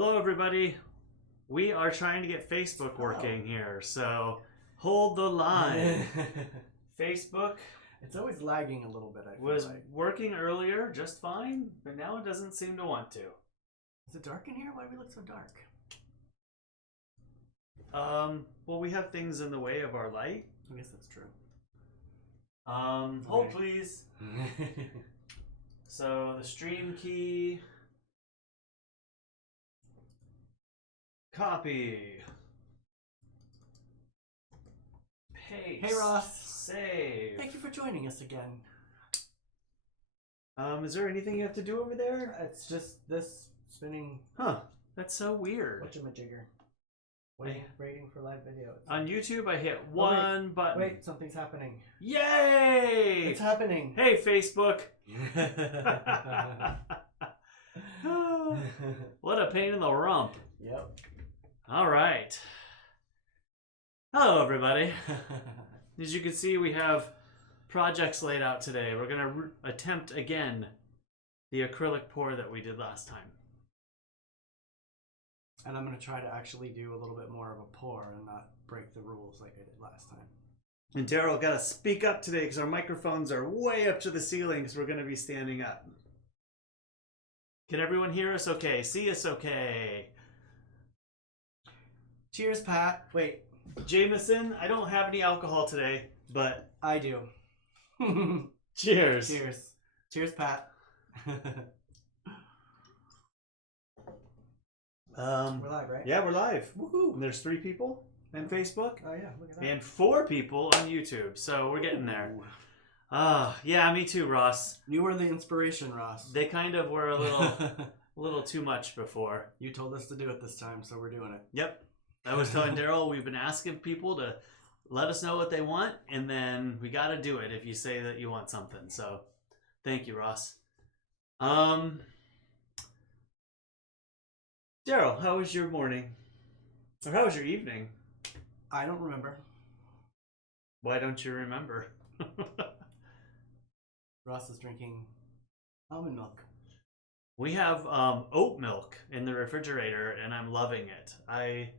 Hello, everybody. We are trying to get Facebook working here, so hold the line. Facebook It's always lagging a little bit, I feel was like. working earlier just fine, but now it doesn't seem to want to. Is it dark in here? Why do we look so dark? Well, we have things in the way of our light. I guess that's true. Hold please. So the stream key. Copy. Paste. Hey, Ross. Save. Thank you for joining us again. Is there anything you have to do over there? It's just this spinning Huh. That's so weird. whatchamajigger. Waiting for live video. On YouTube, I hit one button. Wait, something's happening. Yay! It's happening. Hey, Facebook. What a pain in the rump. Yep. All right. Hello, everybody. As you can see, we have projects laid out today. We're going to attempt again the acrylic pour that we did last time. And I'm going to try to actually do a little bit more of a pour and not break the rules like I did last time. And Derrol got to speak up today because our microphones are way up to the ceiling because we're going to be standing up. Can everyone hear us okay? See us okay? Cheers, Pat. Wait. Jameson, I don't have any alcohol today, but... I do. Cheers. Cheers. Cheers, Pat. We're live, right? Yeah, we're live. Woohoo! And there's 3 people on Facebook. Oh, yeah. Look at that. And 4 people on YouTube, so we're getting there. Yeah, me too, Ross. You were the inspiration, Ross. They kind of were a little too much before. You told us to do it this time, so we're doing it. Yep. I was telling Derrol we've been asking people to let us know what they want, and then we got to do it if you say that you want something. So, thank you, Ross. Derrol, how was your morning? Or how was your evening? I don't remember. Why don't you remember? Ross is drinking almond milk. We have oat milk in the refrigerator, and I'm loving it. I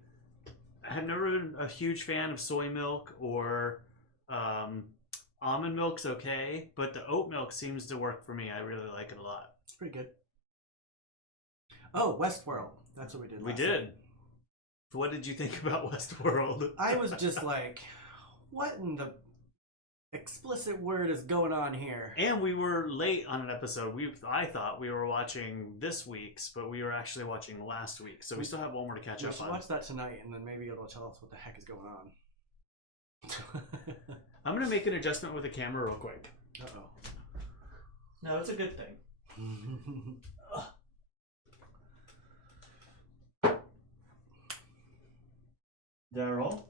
have never been a huge fan of soy milk or almond milk's okay, but the oat milk seems to work for me. I really like it a lot. It's pretty good. Oh, Westworld. That's what we did. We did. What did you think about Westworld? I was just like, what in the explicit word is going on here? And we were late on an episode. I thought we were watching this week's, but we were actually watching last week. So we still have one more to catch up We should on. watch that tonight, and then maybe it'll tell us what the heck is going on. I'm going to make an adjustment with the camera real quick. Uh-oh. No, it's a good thing. Derrol?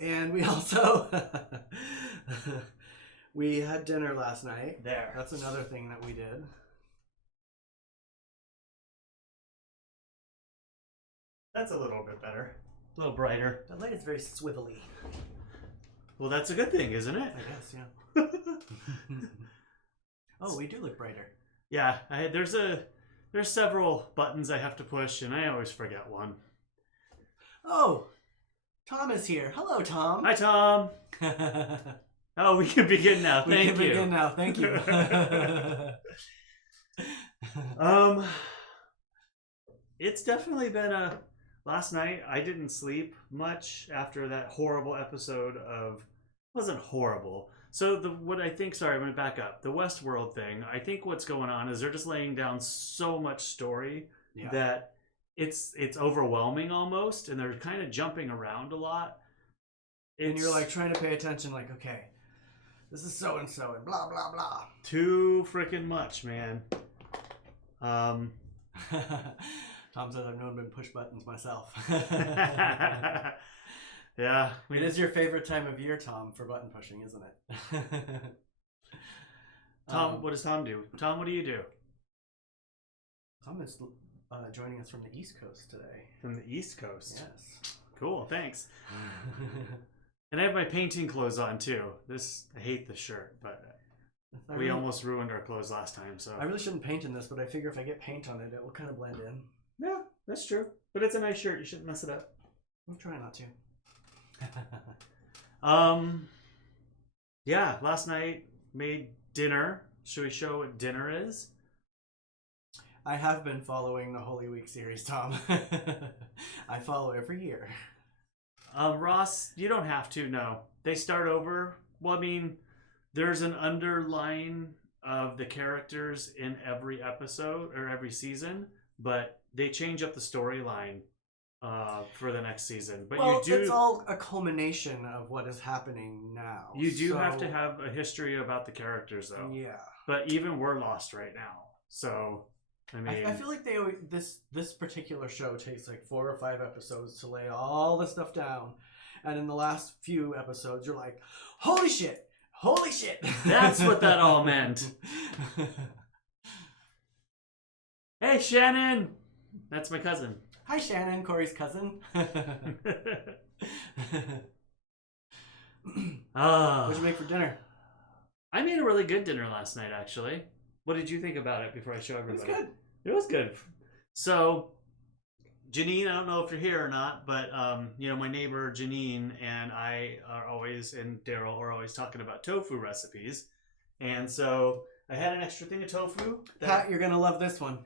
And we also we had dinner last night. There. That's another thing that we did. That's a little bit better. A little brighter. That light is very swivelly. Well, that's a good thing, isn't it? I guess, yeah. Oh, we do look brighter. Yeah, there's several buttons I have to push, and I always forget one. Oh, Tom is here. Hello, Tom. Hi, Tom. Oh, we can begin now. We Thank can you. begin now. Thank you. It's definitely been last night I didn't sleep much after that horrible episode of... It wasn't horrible. So I'm going to back up. The Westworld thing, I think what's going on is they're just laying down so much story that it's overwhelming almost, and they're kind of jumping around a lot. And you're like trying to pay attention, like, okay, this is so and so, and blah blah blah. Too freaking much, man. Tom says I've known to push buttons myself. Yeah. It is your favorite time of year, Tom, for button pushing, isn't it? Tom, what does Tom do? Tom, what do you do? Tom is joining us from the East Coast today. From the East Coast. Yes. Cool, thanks. And I have my painting clothes on too. I hate this shirt, but we almost ruined our clothes last time. So I really shouldn't paint in this, but I figure if I get paint on it, it will kind of blend in. Yeah, That's true. But it's a nice shirt. You shouldn't mess it up. I'm trying not to. Yeah, last night made dinner. Should we show what dinner is? I have been following the Holy Week series, Tom. I follow every year. Ross, you don't have to, no. They start over. Well, I mean, there's an underline of the characters in every episode or every season, but they change up the storyline for the next season. But well, you do. It's all a culmination of what is happening now. You do have to have a history about the characters, though. Yeah. But even we're lost right now. So, I mean, I feel like they always, this particular show takes like 4 or 5 episodes to lay all the stuff down, and in the last few episodes, you're like, "Holy shit! Holy shit!" That's what that all meant. Hey, Shannon! That's my cousin. Hi, Shannon, Cory's cousin. What'd you make for dinner? I made a really good dinner last night, actually. What did you think about it before I show everybody? It was good. It was good. So, Janine, I don't know if you're here or not, but my neighbor Janine and I are always, and Derrol are always talking about tofu recipes. And so I had an extra thing of tofu. Pat, you're gonna love this one.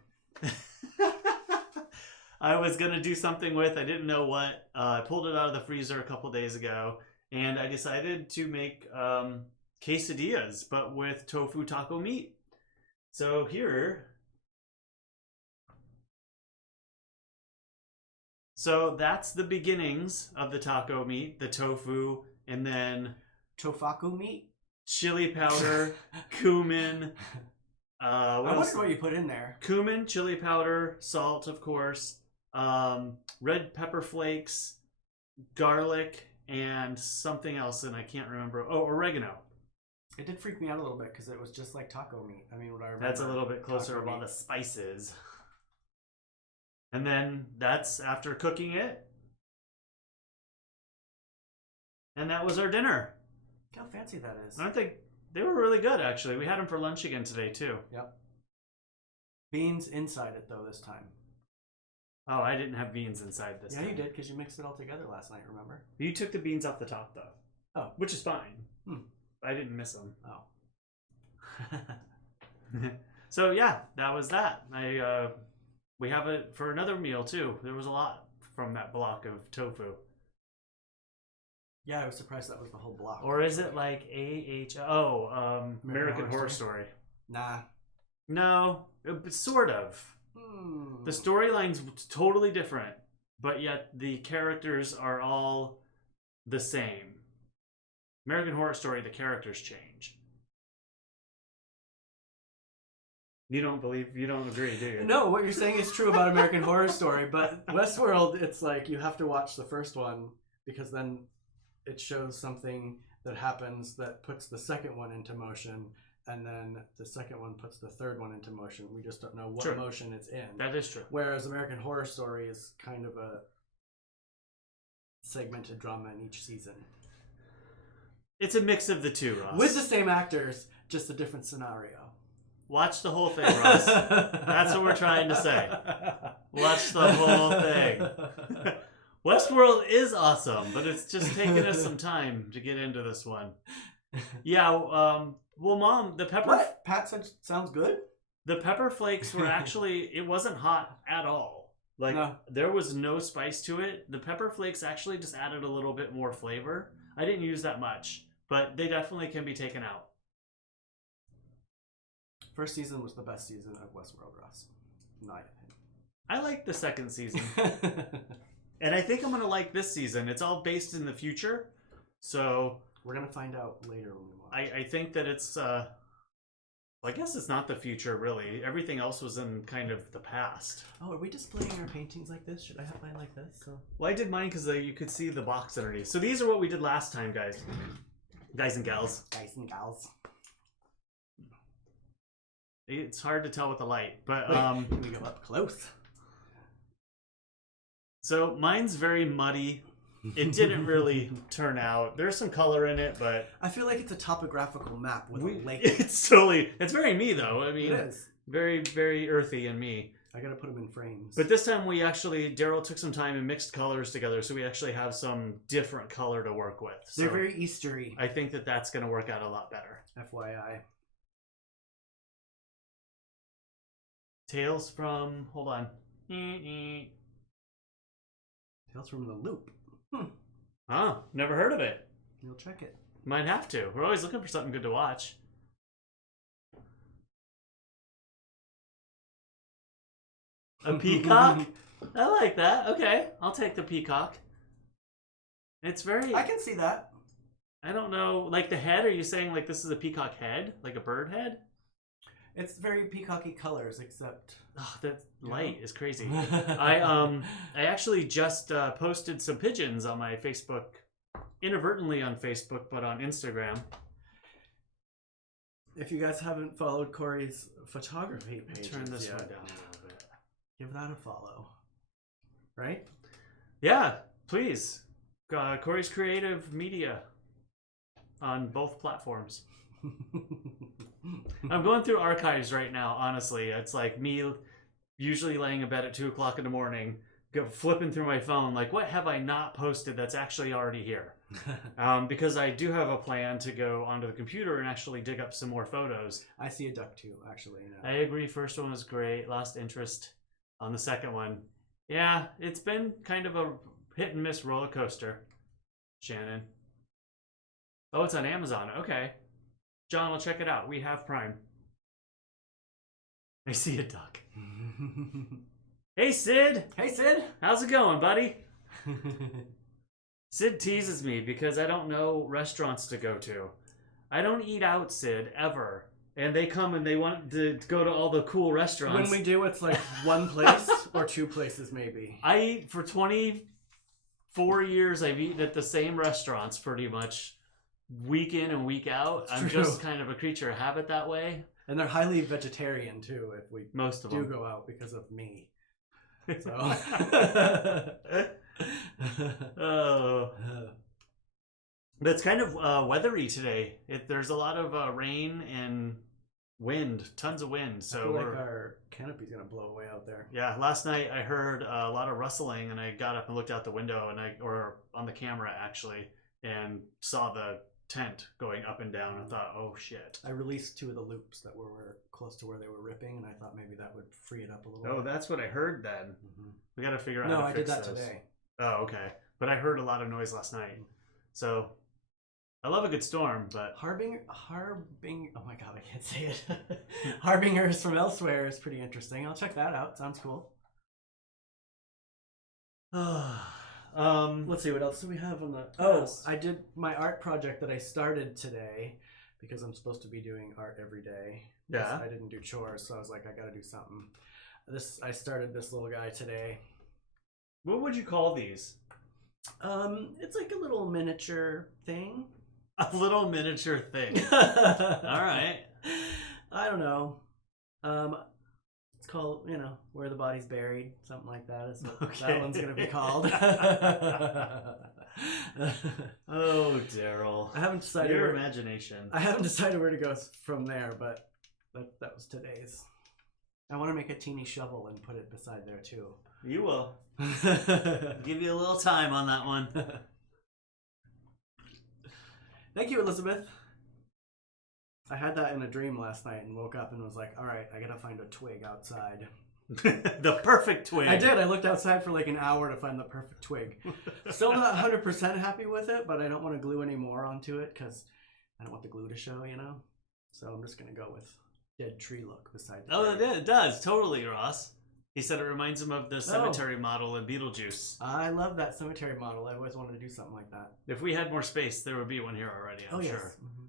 I was gonna do something with. I didn't know what. I pulled it out of the freezer a couple days ago, and I decided to make quesadillas, but with tofu taco meat. So here. So that's the beginnings of the taco meat, the tofu, and then Tofaku meat, chili powder, cumin. I wonder what you put in there. Cumin, chili powder, salt, of course, red pepper flakes, garlic, and something else, and I can't remember. Oh, oregano. It did freak me out a little bit because it was just like taco meat. I mean, what I remember. That's a little bit closer about the spices. And then that's after cooking it. And that was our dinner. Look how fancy that is. I think they were really good, actually. We had them for lunch again today, too. Yep. Beans inside it, though, this time. Oh, I didn't have beans inside this time. Yeah, you did, because you mixed it all together last night, remember? You took the beans off the top, though. Oh. Which is fine. I didn't miss them. Oh. So, yeah, that was that. We have it for another meal, too. There was a lot from that block of tofu. Yeah, I was surprised that was the whole block. Or is it like American Horror Story? Nah. No, sort of. The storyline's totally different, but yet the characters are all the same. American Horror Story, the characters change. You don't agree, do you? No, what you're saying is true about American Horror Story, but Westworld, it's like you have to watch the first one because then it shows something that happens that puts the second one into motion, and then the second one puts the third one into motion. We just don't know what motion it's in. That is true. Whereas American Horror Story is kind of a segmented drama in each season. It's a mix of the two, Ross. With the same actors, just a different scenario. Watch the whole thing, Ross. That's what we're trying to say. Watch the whole thing. Westworld is awesome, but it's just taken us some time to get into this one. Yeah, well, Mom, the pepper... What? Pat said sounds good? The pepper flakes were actually... It wasn't hot at all. Like, there was no spice to it. The pepper flakes actually just added a little bit more flavor. I didn't use that much, but they definitely can be taken out. First season was the best season of Westworld, Ross. In my opinion. I like the second season. And I think I'm going to like this season. It's all based in the future. So... We're going to find out later when we watch. I think that it's... I guess it's not the future, really. Everything else was in kind of the past. Oh, are we displaying our paintings like this? Should I have mine like this? So... Well, I did mine because you could see the box underneath. So these are what we did last time, guys. Guys and gals. Guys and gals. It's hard to tell with the light, but... we go up close. So mine's very muddy. It didn't really turn out. There's some color in it, but... I feel like it's a topographical map with a lake. It's very me, though. I mean, it is. Very, very earthy in me. I gotta put them in frames. But this time Derrol took some time and mixed colors together, so we actually have some different color to work with. So they're very Eastery. I think that that's going to work out a lot better. FYI. Tales from, hold on. Tales from the Loop. Oh, never heard of it. You'll check it. Might have to. We're always looking for something good to watch. A peacock? I like that. Okay, I'll take the peacock. It's very... I can see that. I don't know. Like the head, are you saying like this is a peacock head? Like a bird head? It's very peacocky colors, except... Oh, that light is crazy. I actually just posted some pigeons on my Facebook, inadvertently on Facebook, but on Instagram. If you guys haven't followed Cory's photography page, Turn this one down a little bit. Give that a follow. Right? Yeah, please. Cory's Creative Media on both platforms. I'm going through archives right now, honestly. It's like me usually laying in bed at 2 o'clock in the morning, flipping through my phone, like, what have I not posted that's actually already here? Because I do have a plan to go onto the computer and actually dig up some more photos. I see a duck too, actually. No. I agree. First one was great. Lost interest on the second one. Yeah, it's been kind of a hit and miss roller coaster, Shannon. Oh, it's on Amazon. Okay. John, we'll check it out. We have Prime. I see a duck. Hey, Sid. Hey, Sid. How's it going, buddy? Sid teases me because I don't know restaurants to go to. I don't eat out, Sid, ever. And they come and they want to go to all the cool restaurants. When we do, it's like one place or 2 places, maybe. I eat for 24 years. I've eaten at the same restaurants pretty much week in and week out. I'm just kind of a creature of habit that way. And they're highly vegetarian too, if we most of do them go out because of me. So oh. But it's kind of weathery today. There's a lot of rain and wind, tons of wind. So I feel like our canopy's gonna blow away out there. Yeah, last night I heard a lot of rustling, and I got up and looked out the window, or on the camera actually, and saw the tent going up and down. I thought, oh shit. I released 2 of the loops that were close to where they were ripping, and I thought maybe that would free it up a little. Oh, bit. that's what I heard then. Mm-hmm. We got to figure out. No, how to fix I did that those. today. Oh, okay. But I heard a lot of noise last night, so I love a good storm. But Harbinger. Oh my god, I can't say it. Harbingers from Elsewhere is pretty interesting. I'll check that out. Sounds cool. Let's see, what else do we have on the... Oh, I did my art project that I started today because I'm supposed to be doing art every day. Yeah. I didn't do chores, so I was like, I gotta do something. I started this little guy today. What would you call these? It's like a little miniature thing. A little miniature thing. All right. I don't know. It's called, Where the Body's Buried, something like that is what that one's going to be called. Oh, Derrol. I haven't decided your imagination. I haven't decided where to go from there, but that was today's. I want to make a teeny shovel and put it beside there too. You will. Give you a little time on that one. Thank you, Elizabeth. I had that in a dream last night and woke up and was like, all right, I gotta find a twig outside. The perfect twig. I did. I looked outside for like an hour to find the perfect twig. Still not 100% happy with it, but I don't want to glue any more onto it because I don't want the glue to show, So I'm just gonna go with dead tree look beside the tree. It does. Totally, Ross. He said it reminds him of the cemetery model in Beetlejuice. I love that cemetery model. I always wanted to do something like that. If we had more space, there would be one here already, I'm sure. Yes. Mm-hmm.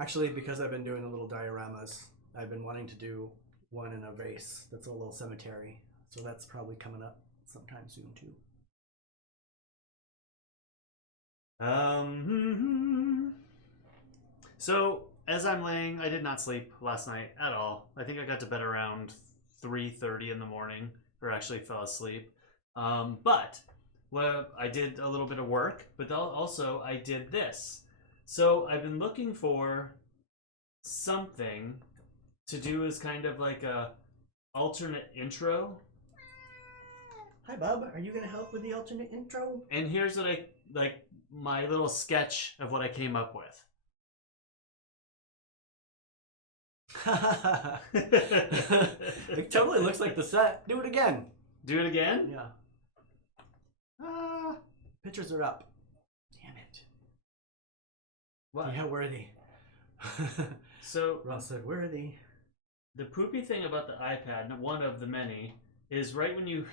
Actually, because I've been doing the little dioramas, I've been wanting to do one in a vase that's a little cemetery. So that's probably coming up sometime soon, too. So, as I'm laying, I did not sleep last night at all. I think I got to bed around 3:30 in the morning, or actually fell asleep. But I did a little bit of work, but also I did this. So I've been looking for something to do as kind of like a alternate intro. Hi, Bub. Are you going to help with the alternate intro? And here's what I like my little sketch of what I came up with. It totally looks like the set. Do it again. Do it again? Yeah. Pictures are up. Damn it. What? Yeah, worthy. So Ross said worthy. the poopy thing about the iPad, one of the many, is right when you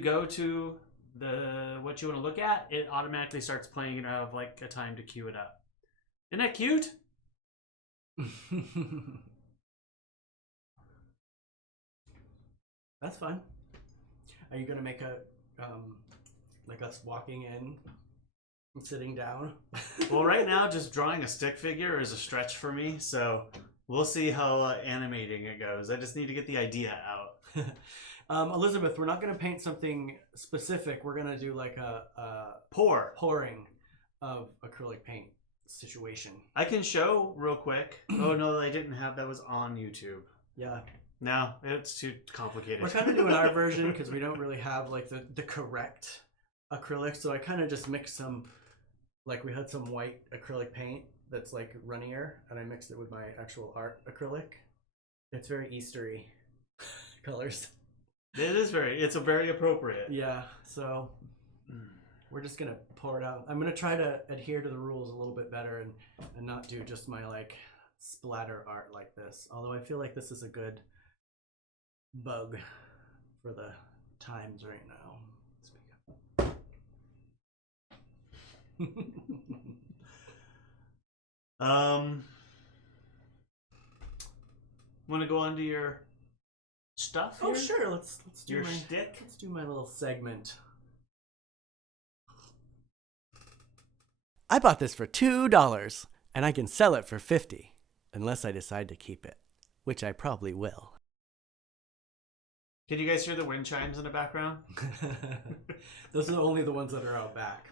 go to the what you want to look at, it automatically starts playing and I have like a time to queue it up. Isn't that cute? That's fun. Are you gonna make a like us walking in and sitting down? Well, right now, just drawing a stick figure is a stretch for me, so we'll see how animating it goes. I just need to get the idea out. Elizabeth, we're not gonna paint something specific. We're gonna do like a pouring of acrylic paint situation. I can show real quick. Oh no, I didn't have that was on YouTube. Yeah. No, it's too complicated. We're kind of doing our version because we don't really have like the correct acrylic. So I kind of just mixed some, like we had some white acrylic paint that's like runnier, and I mixed it with my actual art acrylic. It's very Eastery colors. It's a very appropriate. Yeah, so we're just gonna pour it out. I'm gonna try to adhere to the rules a little bit better and not do just my like splatter art like this. Although I feel like this is a good bug for the times right now. Want to go on to your stuff? Oh here? sure, let's do your my shtick. Let's do my little segment. I bought this for $2 and I can sell it for $50 unless I decide to keep it, which I probably will. Can you guys hear the wind chimes in the background? Those are only the ones that are out back.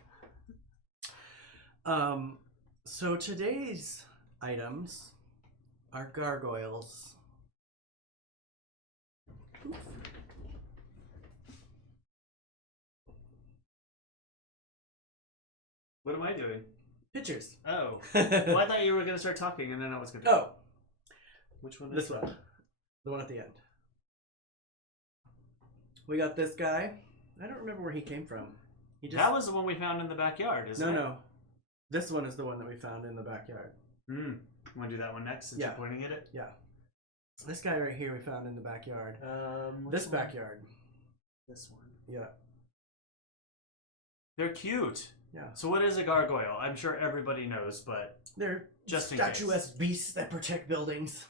So today's items are gargoyles. Oof. What am I doing? Pictures. Oh. Well, I thought you were going to start talking and then I was going to. Oh. Which one is This one. The one at the end. We got this guy. I don't remember where he came from. That was the one we found in the backyard, isn't it? No. This one is the one that we found in the backyard. Want to do that one next since you're pointing at it? Yeah. This guy right here we found in the backyard. This backyard. This one. Yeah. They're cute. Yeah. So what is a gargoyle? I'm sure everybody knows, but they're just statuesque beasts that protect buildings.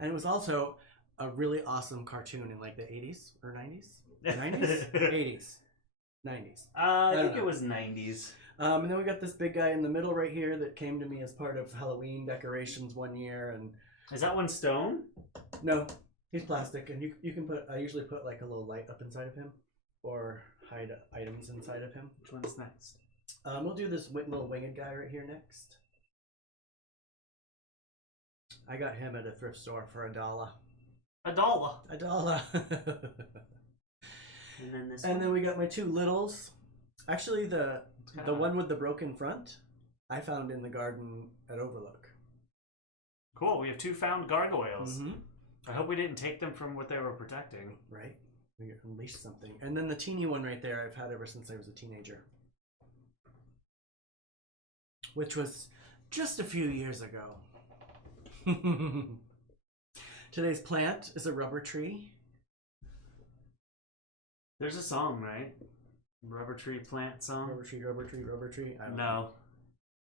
And it was also a really awesome cartoon in like the 80s or 90s? 90s? 80s. 90s. I think it was 90s. And then we got this big guy in the middle right here that came to me as part of Halloween decorations one year. And is that one stone? No, he's plastic, and you can put. I usually put like a little light up inside of him, or hide items inside of him. Which one's next? We'll do this little winged guy right here next. I got him at a thrift store for $1. $1. $1. And then this. And then we got my two littles. Actually, the one with the broken front, I found in the garden at Overlook. Cool. We have two found gargoyles. Mm-hmm. I hope we didn't take them from what they were protecting. Right. We unleashed something. And then the teeny one right there, I've had ever since I was a teenager, which was just a few years ago. Today's plant is a rubber tree. There's a song, right? Rubber tree plant song? Rubber tree, rubber tree, rubber tree. I don't know. No.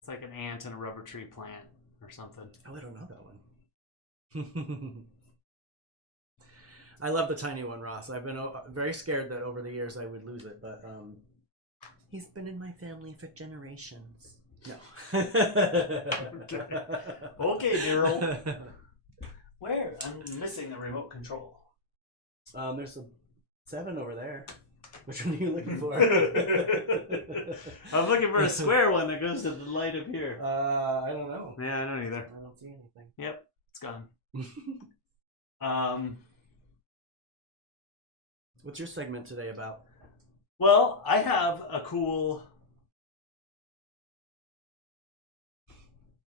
It's like an ant and a rubber tree plant or something. Oh, I don't know that one. I love the tiny one, Ross. I've been very scared that over the years I would lose it, but he's been in my family for generations. No. Okay, Derrol. Where? I'm missing the remote control. There's a 7 over there. Which one are you looking for? I'm looking for a square one that goes to the light up here. I don't know. Yeah, I don't either. I don't see anything. Yep, it's gone. Um, What's your segment today about? well, I have a cool.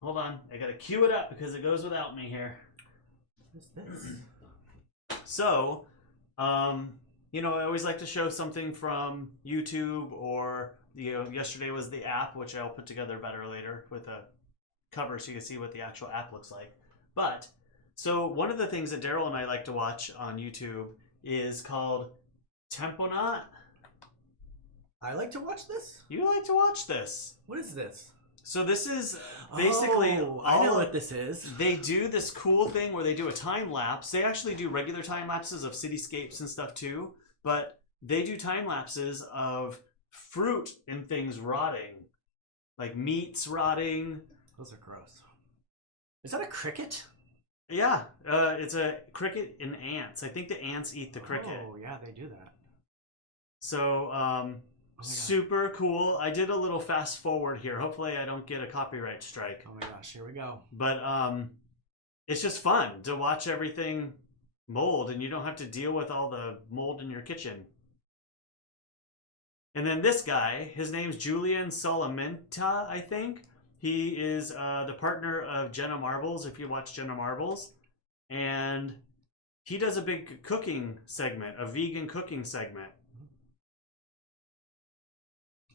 Hold on, I gotta cue it up because it goes without me here. What's this? So, you know, I always like to show something from YouTube or yesterday was the app, which I'll put together better later with a cover so you can see what the actual app looks like. But so one of the things that Derrol and I like to watch on YouTube is called Temponaut. I like to watch this. You like to watch this? What is this? So this is basically I know what this is. They do this cool thing where they do a time lapse. They actually do regular time lapses of cityscapes and stuff too, but they do time lapses of fruit and things rotting, like meats rotting. Those are gross. Is that a cricket? Yeah, it's a cricket and ants. I think the ants eat the cricket. Oh yeah, they do that. So super cool. I did a little fast forward here. Hopefully I don't get a copyright strike. Oh my gosh, here we go. But it's just fun to watch everything mold and you don't have to deal with all the mold in your kitchen. And then this guy, his name's Julian Solomenta, I think. He is the partner of Jenna Marbles, if you watch Jenna Marbles. And he does a big cooking segment, a vegan cooking segment.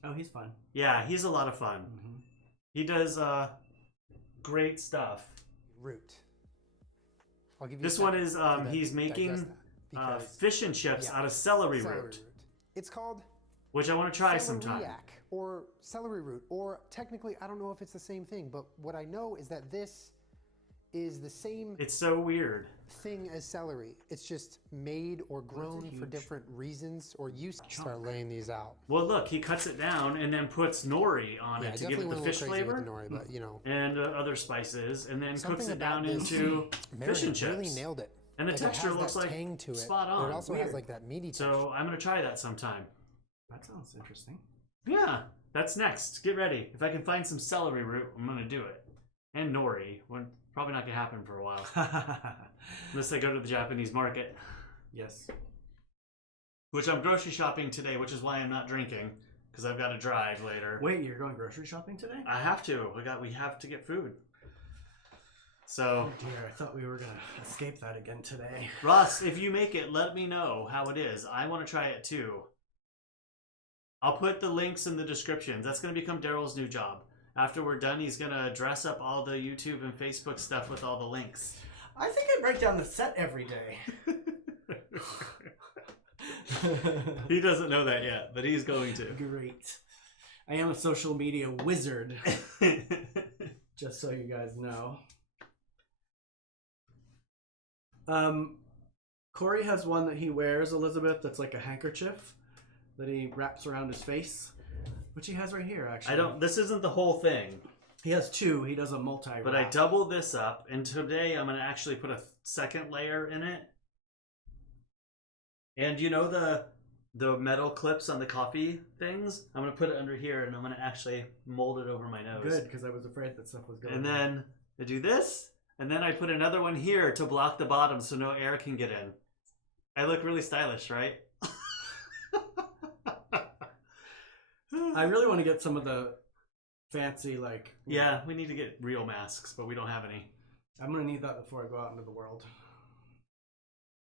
Oh, he's fun. Yeah, he's a lot of fun. Mm-hmm. He does great stuff. Root. I'll give you This one is he's making fish and chips out of celery root. It's called which I want to try sometime. Or celery root, or technically, I don't know if it's the same thing, but what I know is that this is the same It's so weird. thing as celery. It's just made or grown for different reasons or use. Start laying these out. Well, look, he cuts it down and then puts nori on it to give it the fish flavor Nori, but, you know, and other spices, and then cooks it about down this into fish and chips. really nailed it. And the Like, texture it has looks that like tang to it, spot but on. it also Weird. has like that meaty texture. So I'm gonna try that sometime. That sounds interesting. Yeah, that's next. Get ready. If I can find some celery root, I'm gonna do it. And nori. Probably not gonna happen for a while. Unless I go to the Japanese market. Yes. Which I'm grocery shopping today, which is why I'm not drinking. Because I've got to drive later. Wait, you're going grocery shopping today? I have to. We have to get food. So Oh dear, I thought we were gonna escape that again today. Ross, if you make it, let me know how it is. I want to try it too. I'll put the links in the descriptions. That's going to become Derrol's new job. After we're done, he's going to dress up all the YouTube and Facebook stuff with all the links. I think I break down the set every day. He doesn't know that yet, but he's going to. Great. I am a social media wizard. Just so you guys know. Cory has one that he wears, Elizabeth, that's like a handkerchief that he wraps around his face, which he has right here, actually. This isn't the whole thing. He has two. He does a multi-wrap. But I double this up, and today I'm going to actually put a second layer in it. And you know the metal clips on the coffee things? I'm going to put it under here, and I'm going to actually mold it over my nose. Good, because I was afraid that stuff was going And then I do this, and then I put another one here to block the bottom so no air can get in. I look really stylish, right? I really want to get some of the fancy, like... Yeah, we need to get real masks, but we don't have any. I'm going to need that before I go out into the world.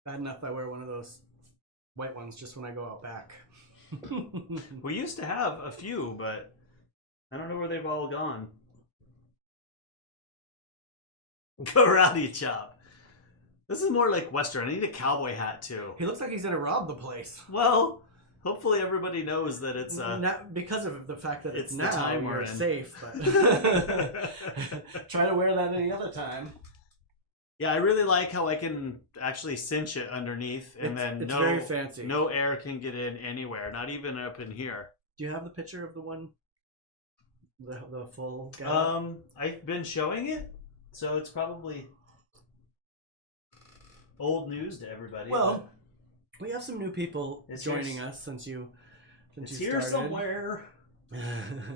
Bad enough I wear one of those white ones just when I go out back. We used to have a few, but I don't know where they've all gone. Karate chop. This is more like Western. I need a cowboy hat too. He looks like he's going to rob the place. Well, hopefully everybody knows that it's Not because of the fact that it's the now time we're we're in. safe, but try to wear that any other time. Yeah, I really like how I can actually cinch it underneath, and It's very fancy. no air can get in anywhere, not even up in here. Do you have the picture of the one, the full guy? I've been showing it, so it's probably old news to everybody. Well, we have some new people It's joining here- us since you it's here started. somewhere.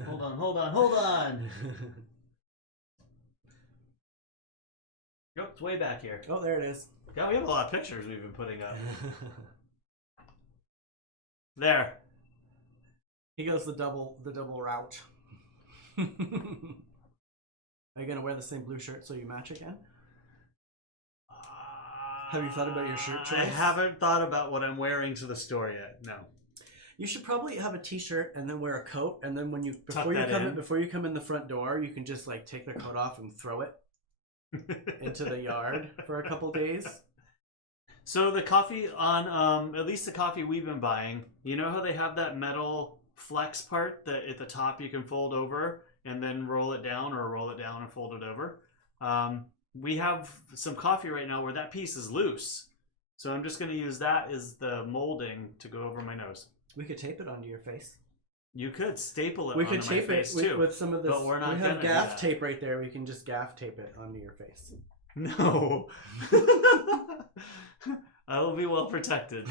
Hold on. Yep. Nope, it's way back here. Oh, there it is. God, we have a lot of pictures we've been putting up. There. He goes the double route. Are you gonna wear the same blue shirt so you match again? Have you thought about your shirt choice? I haven't thought about what I'm wearing to the store yet. No. You should probably have a t-shirt and then wear a coat, and then when you Tuck before that you come in the front door, you can just like take the coat off and throw it into the yard for a couple days. So the coffee on at least the coffee we've been buying, you know how they have that metal flex part that at the top you can fold over and then roll it down, or roll it down and fold it over. We have some coffee right now where that piece is loose. So I'm just going to use that as the molding to go over my nose. We could tape it onto your face. You could staple it We onto could my tape face it too. with some of this. But we're not we gonna have do gaff that. tape right there. We can just gaff tape it onto your face. No. I will be well protected.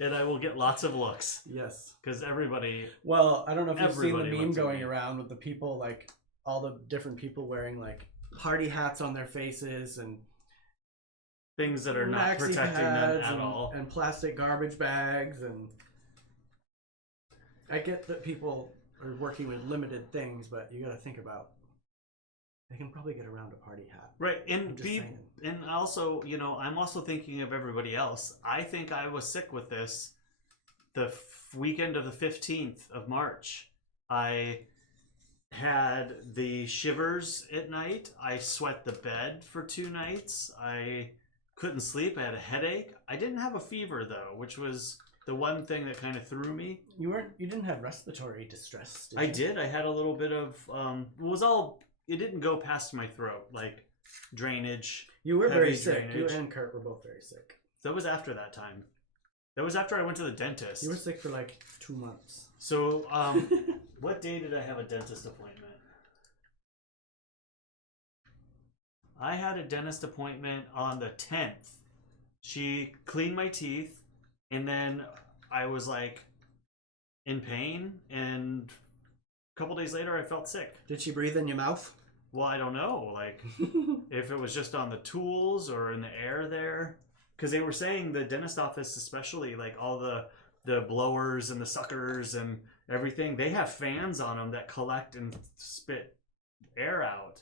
And I will get lots of looks. Yes. Because everybody... Well, I don't know if you've seen the Everybody meme looks at going me. around with the people, like, all the different people wearing, like, party hats on their faces and Things that are not maxi protecting them pads at all. and plastic garbage bags. And I get that people are working with limited things, but you got to think about they can probably get around a party hat. Right, I'm and just be, saying. and also, you know, I'm also thinking of everybody else. I think I was sick with this the weekend of the 15th of March. I had the shivers at night. I sweat the bed for 2 nights. I couldn't sleep. I had a headache. I didn't have a fever though, which was the one thing that kind of threw me. You didn't have respiratory distress, did I you? did. I had a little bit of it didn't go past my throat, like drainage. You were very Heavy sick. You drainage. and Kurt were both very sick. That was after that time. That was after I went to the dentist. You were sick for like 2 months. So, what day did I have a dentist appointment? I had a dentist appointment on the 10th. She cleaned my teeth, and then I was like in pain, and a couple days later I felt sick. Did she breathe in your mouth? Well, I don't know, like if it was just on the tools or in the air there, because they were saying the dentist office, especially like all the blowers and the suckers and everything, they have fans on them that collect and spit air out.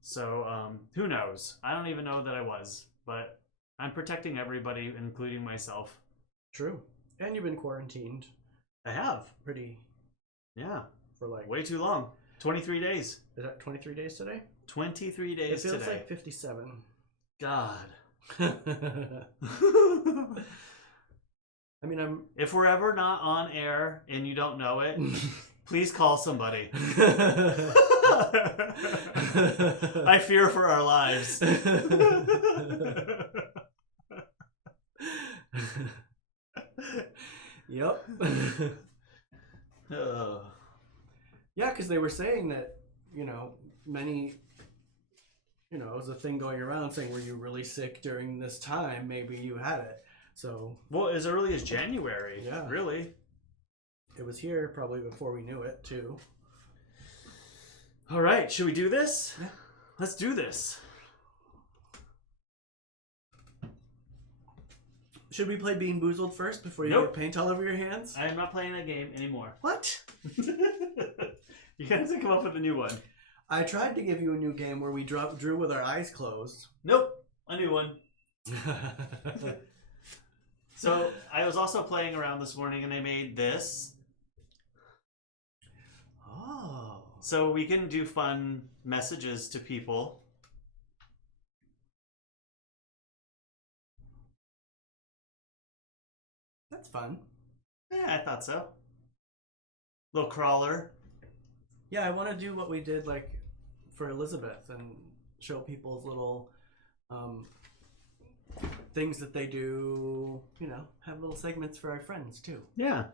So who knows? I don't even know that I was, but I'm protecting everybody, including myself. True. And you've been quarantined I have. pretty Yeah. for like Way too long. 23 days. is that 23 days today? 23 It days feels today. like 57. God. I mean, I'm If we're ever not on air and you don't know it, please call somebody. I fear for our lives. Yep. Ugh. Yeah, because they were saying that, many, it was a thing going around saying, were you really sick during this time? Maybe you had it. So Well, as early as January. Yeah. Really. it was here probably before we knew it, too. All right. Should we do this? Yeah. Let's do this. Should we play Bean Boozled first before you Nope. get paint all over your hands? I am not playing that game anymore. What? You guys have to come up with a new one. I tried to give you a new game where we drew with our eyes closed. Nope. A new one. So I was also playing around this morning and I made this. Oh. So we can do fun messages to people. That's fun. Yeah, I thought so. Little crawler. Yeah, I want to do what we did like for Elizabeth and show people's little things that they do, have little segments for our friends too. Yeah.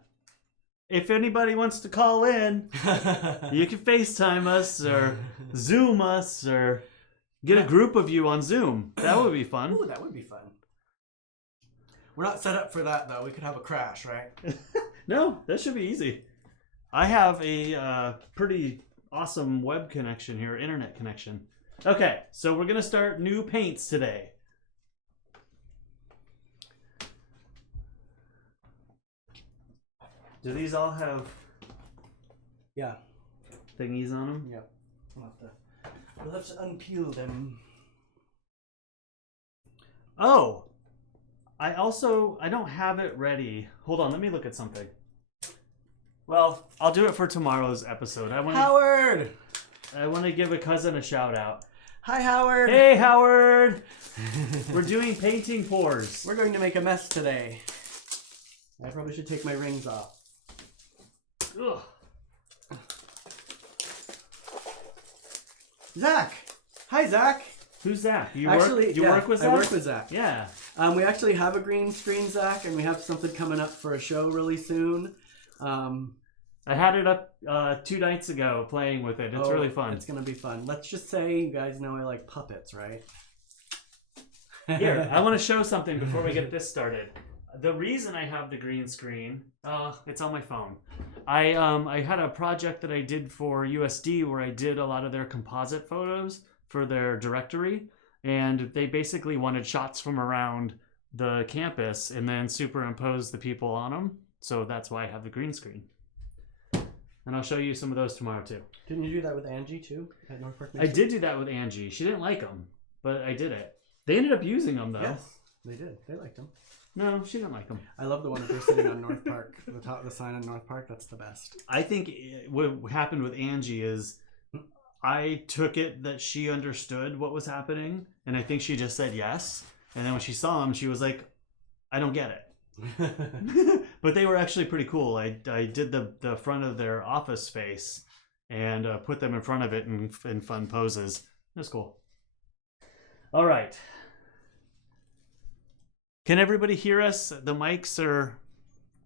If anybody wants to call in, you can FaceTime us or Zoom us or get a group of you on Zoom. That would be fun. Ooh, that would be fun. We're not set up for that though. We could have a crash, right? No, that should be easy. I have a pretty awesome web connection here, internet connection. Okay, so we're gonna start new paints today. Do these all have Yeah. thingies on them? Yep. We'll have to unpeel them. Oh, I don't have it ready. Hold on, let me look at something. Well, I'll do it for tomorrow's episode. Howard! I want to give a cousin a shout out. Hi, Howard! Hey, Howard! We're doing painting pours. We're going to make a mess today. I probably should take my rings off. Ugh. Zach! Hi, Zach! Who's Zach? You Actually, work with Zach? I work with Zach. Yeah. We actually have a green screen, Zach, and we have something coming up for a show really soon. I had it up 2 nights ago playing with it. It's really fun. It's going to be fun. Let's just say you guys know I like puppets, right? Here, I want to show something before we get this started. The reason I have the green screen, it's on my phone. I had a project that I did for USD where I did a lot of their composite photos for their directory, and they basically wanted shots from around the campus and then superimpose the people on them. So that's why I have the green screen. And I'll show you some of those tomorrow too. Didn't you do that with Angie too at North Park? I did do that with Angie. She didn't like them, but I did it. They ended up using them though. Yes, they did. They liked them. No, she didn't like them. I love the one that they're sitting on North Park. The top of the sign on North Park. That's the best. I think what happened with Angie is I took it that she understood what was happening, and I think she just said yes. And then when she saw them, she was like, I don't get it. But they were actually pretty cool. I did the front of their office space and put them in front of it in fun poses. It was cool. All right. Can everybody hear us? The mics are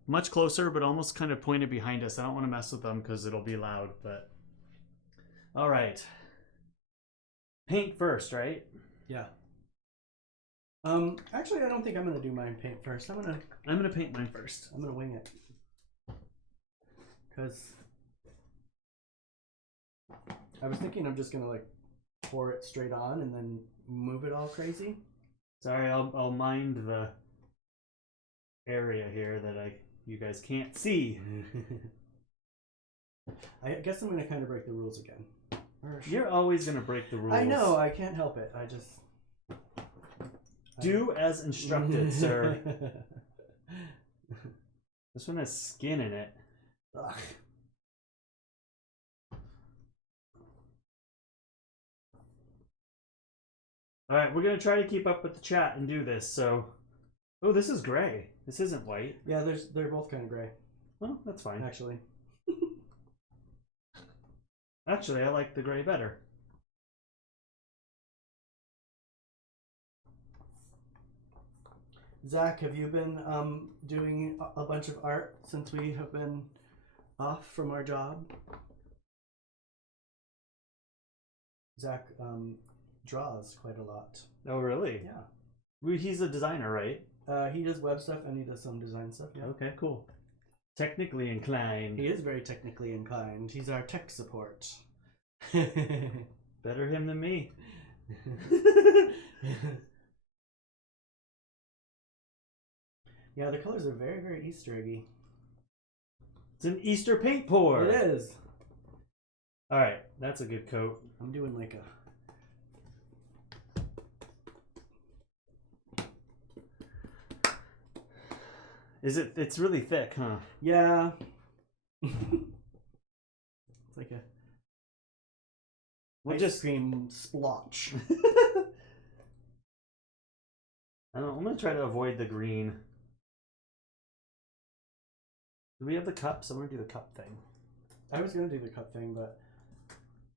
much closer, but almost kind of pointed behind us. I don't want to mess with them because it'll be loud, but... All right. Paint first, right? Yeah. Actually, I don't think I'm gonna do mine paint first. I'm gonna paint mine first. I'm gonna wing it. Cause I was thinking I'm just gonna like pour it straight on and then move it all crazy. Sorry, I'll mind the area here that you guys can't see. I guess I'm gonna kind of break the rules again. You're always gonna break the rules. I know, I can't help it. I just do as instructed, sir. This one has skin in it. Ugh. All right, we're gonna try to keep up with the chat and do this. So, oh, this is gray. This isn't white. Yeah, they're both kind of gray. Well, that's fine. Actually. Actually, I like the gray better. Zach, have you been doing a bunch of art since we have been off from our job? Zach draws quite a lot. Oh, really? Yeah. Well, he's a designer, right? He does web stuff and he does some design stuff. Yeah. Okay, cool. Technically inclined. He is very technically inclined. He's our tech support. Better him than me. Yeah, the colors are very, very Easter eggy. It's an Easter paint pour. It is. All right, that's a good coat. I'm doing like a... It's really thick, huh? Yeah. It's like a ice cream splotch. I don't know, I'm gonna try to avoid the green. Do we have the cups? I'm gonna do the cup thing. I was gonna do the cup thing, but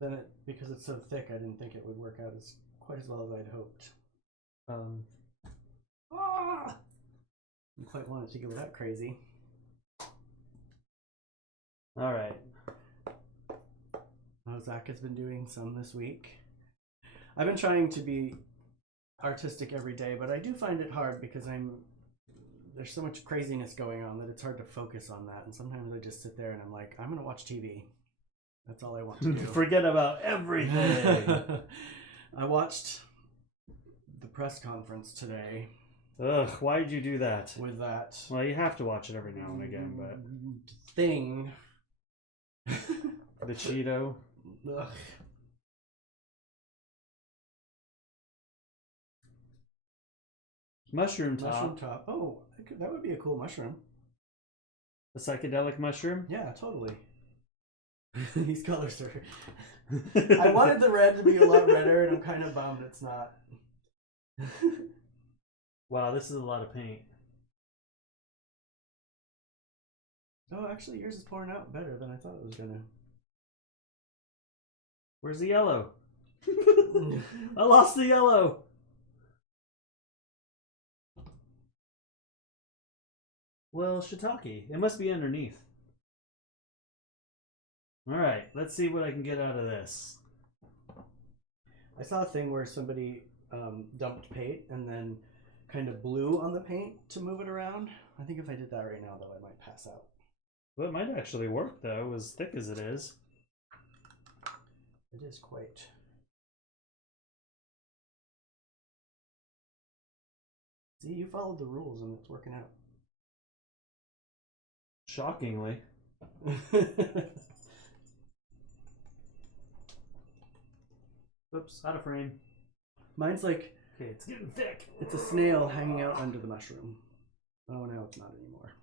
then because it's so thick, I didn't think it would work out quite as well as I'd hoped. I didn't quite want it to go that crazy. All right. Oh, Zach has been doing some this week. I've been trying to be artistic every day, but I do find it hard because there's so much craziness going on that it's hard to focus on that. And sometimes I just sit there and I'm like, I'm gonna watch TV. That's all I want to do. Forget about everything. I watched the press conference today Ugh, why did you do that? with that Well, you have to watch it every now and again, but thing. the Cheeto. Ugh. Mushroom top. Mushroom top. Oh, that would be a cool mushroom. A psychedelic mushroom? Yeah, totally. These colors are. I wanted the red to be a lot redder, and I'm kind of bummed it's not. Wow, this is a lot of paint. Oh, actually, yours is pouring out better than I thought it was gonna. Where's the yellow? I lost the yellow. Well, shiitake. It must be underneath. Alright, let's see what I can get out of this. I saw a thing where somebody dumped paint and then kind of blew on the paint to move it around. I think if I did that right now, though, I might pass out. Well, it might actually work, though, as thick as it is. It is quite. See, you followed the rules and it's working out. Shockingly. Oops, out of frame. Mine's like, Okay, it's getting thick. it's a snail hanging out under the mushroom. Oh, no, it's not anymore.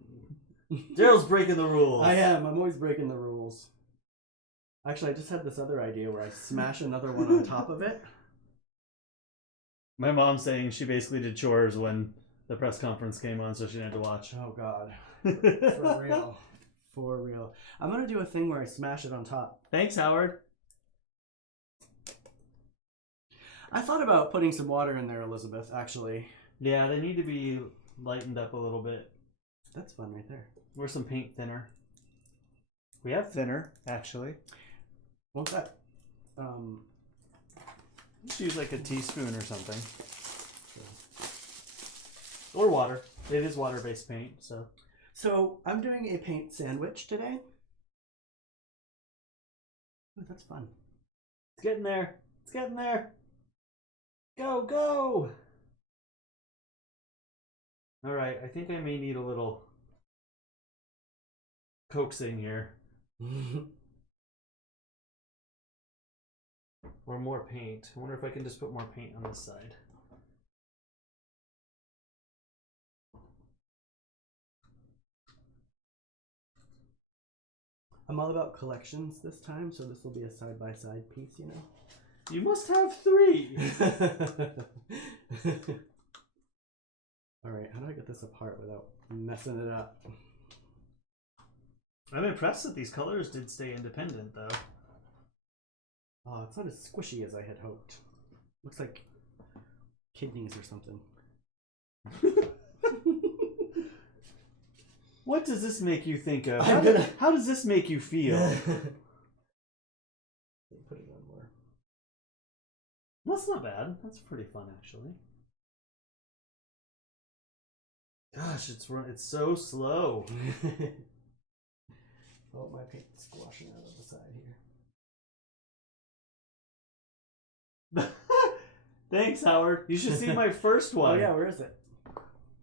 Derrol's breaking the rules. I am. I'm always breaking the rules. Actually, I just had this other idea where I smash another one on top of it. My mom's saying she basically did chores when the press conference came on, so she didn't have to watch. Oh, God. For real. For real. I'm going to do a thing where I smash it on top. Thanks, Howard. I thought about putting some water in there, Elizabeth, actually. Yeah, they need to be lightened up a little bit. That's fun right there. Or some paint thinner. We have thinner, actually. What's that? Just use like a teaspoon or something. Or water. It is water-based paint, so. So, I'm doing a paint sandwich today. Ooh, that's fun. It's getting there. It's getting there. Go, go! Alright, I think I may need a little coaxing here. Or more paint. I wonder if I can just put more paint on this side. I'm all about collections this time, so this will be a side-by-side piece, you know? You must have 3! Alright, how do I get this apart without messing it up? I'm impressed that these colors did stay independent, though. Oh, it's not as squishy as I had hoped. Looks like kidneys or something. What does this make you think of? I'm How does this make you feel? Put it on more. That's not bad. That's pretty fun, actually. Gosh, it's so slow. Oh, my paint is squashing out of the side here. Thanks, Howard. You should see my first one. Oh yeah, where is it?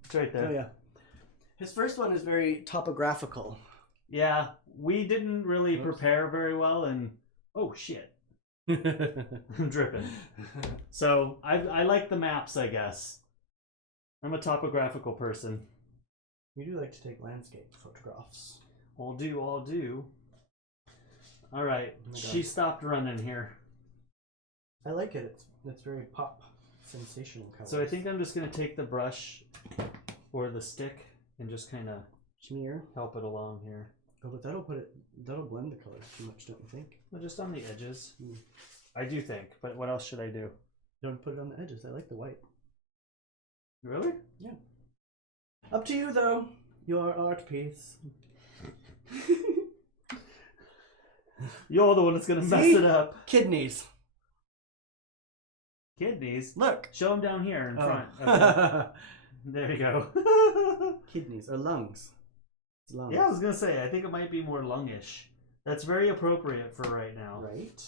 It's right there. Oh yeah. His first one is very topographical. Yeah, we didn't really prepare very well, and oh shit, I'm dripping. So I like the maps, I guess. I'm a topographical person. You do like to take landscape photographs. I'll do. All right, Oh my God. she stopped running here. I like it. It's very pop, sensational colors. So I think I'm just gonna take the brush or the stick and just kind of smear. help it along here. Oh, but that'll blend the colors too much, don't you think? Well, just on the edges. Mm. I do think, but what else should I do? Don't put it on the edges. I like the white. Really? Yeah. Up to you though. Your art piece. You're the one that's gonna mess See? it up. Kidneys. Kidneys. Look. Show them down here in front. Oh. Okay. There you go. Kidneys or lungs. It's lungs. Yeah, I was gonna say. I think it might be more lungish. That's very appropriate for right now. Right.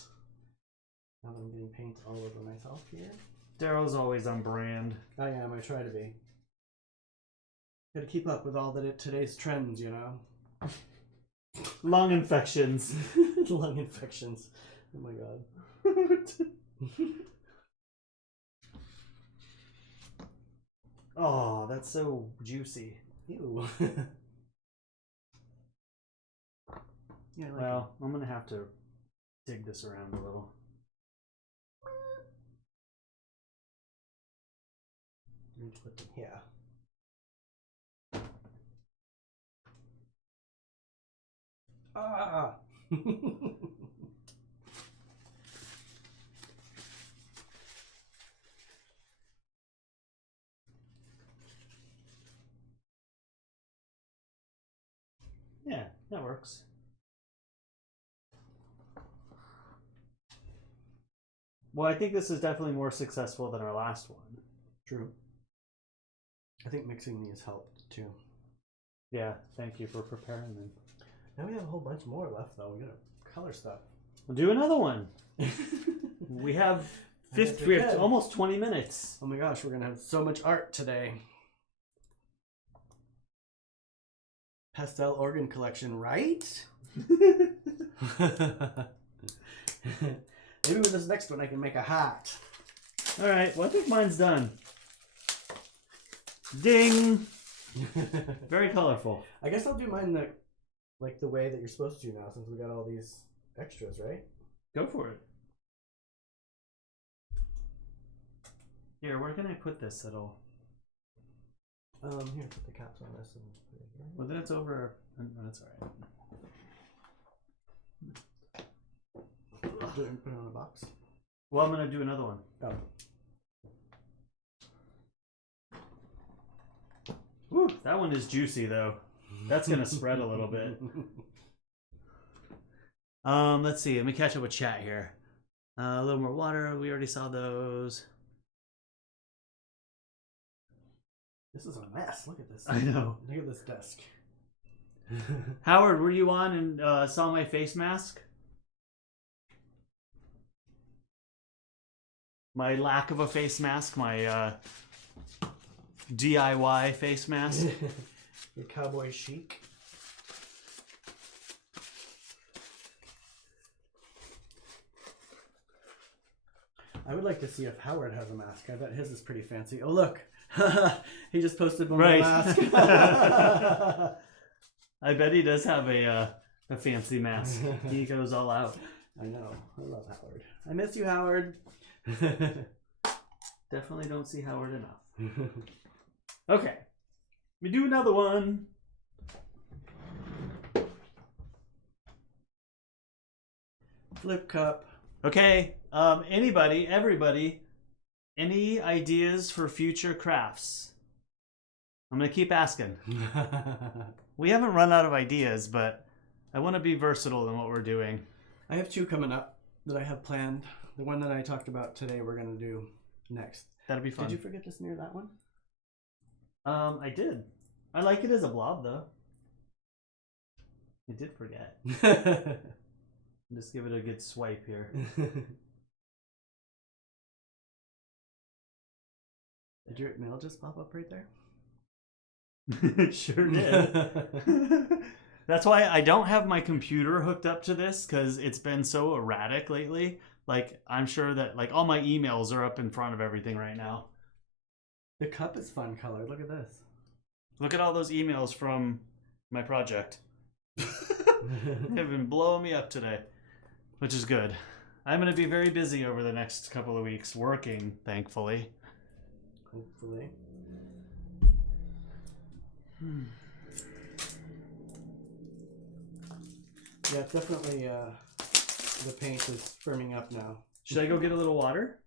Now that I'm getting paint all over myself here. Derrol's always on brand. I am. I try to be. Gotta keep up with all today's trends, you know. Lung infections. Lung infections. Oh my god. Oh, that's so juicy. Ew. Yeah, I like Well, I'm gonna have to dig this around a little. it. Need to put them here. Ah. Yeah, that works. Well, I think this is definitely more successful than our last one. True. I think mixing these helped too. Yeah, thank you for preparing them. Now we have a whole bunch more left though. We gotta color stuff. We'll do another one. We have we have almost 20 minutes. Oh my gosh, we're gonna have so much art today. Pastel organ collection, right? Maybe with this next one I can make a hat. All right, well, I think mine's done. Ding! Very colorful. I guess I'll do mine the way that you're supposed to now, since we got all these extras, right? Go for it. Here, where can I put this? That'll. Here, put the caps on this and put it here. Well, then it's over. No, that's all right. Do it, put it on a box. Well, I'm gonna do another one. Oh. Woo, that one is juicy though. That's gonna spread a little bit. Let's see. Let me catch up with chat here. A little more water. We already saw those. This is a mess. Look at this. I know. Look at this desk. Howard, were you on and saw my face mask? My lack of a face mask, my DIY face mask. Your cowboy chic. I would like to see if Howard has a mask. I bet his is pretty fancy. Oh look, he just posted one Right. mask. I bet he does have a fancy mask. He goes all out. I know. I love Howard. I miss you, Howard. Definitely don't see Howard enough. Okay. We do another one. Flip cup. Okay. Everybody, any ideas for future crafts? I'm gonna keep asking. We haven't run out of ideas, but I want to be versatile in what we're doing. I have two coming up that I have planned. The one that I talked about today, we're gonna do next. That'll be fun. Did you forget to smear that one? I did. I like it as a blob, though. I did forget. Just give it a good swipe here. Did your mail just pop up right there? It sure did. That's why I don't have my computer hooked up to this, because it's been so erratic lately. Like, I'm sure that like all my emails are up in front of everything right now. The cup is fun colored. Look at this. Look at all those emails from my project. They've been blowing me up today, which is good. I'm going to be very busy over the next couple of weeks working, thankfully. Hopefully. Yeah, it's definitely the paint is firming up now. Should I go get a little water?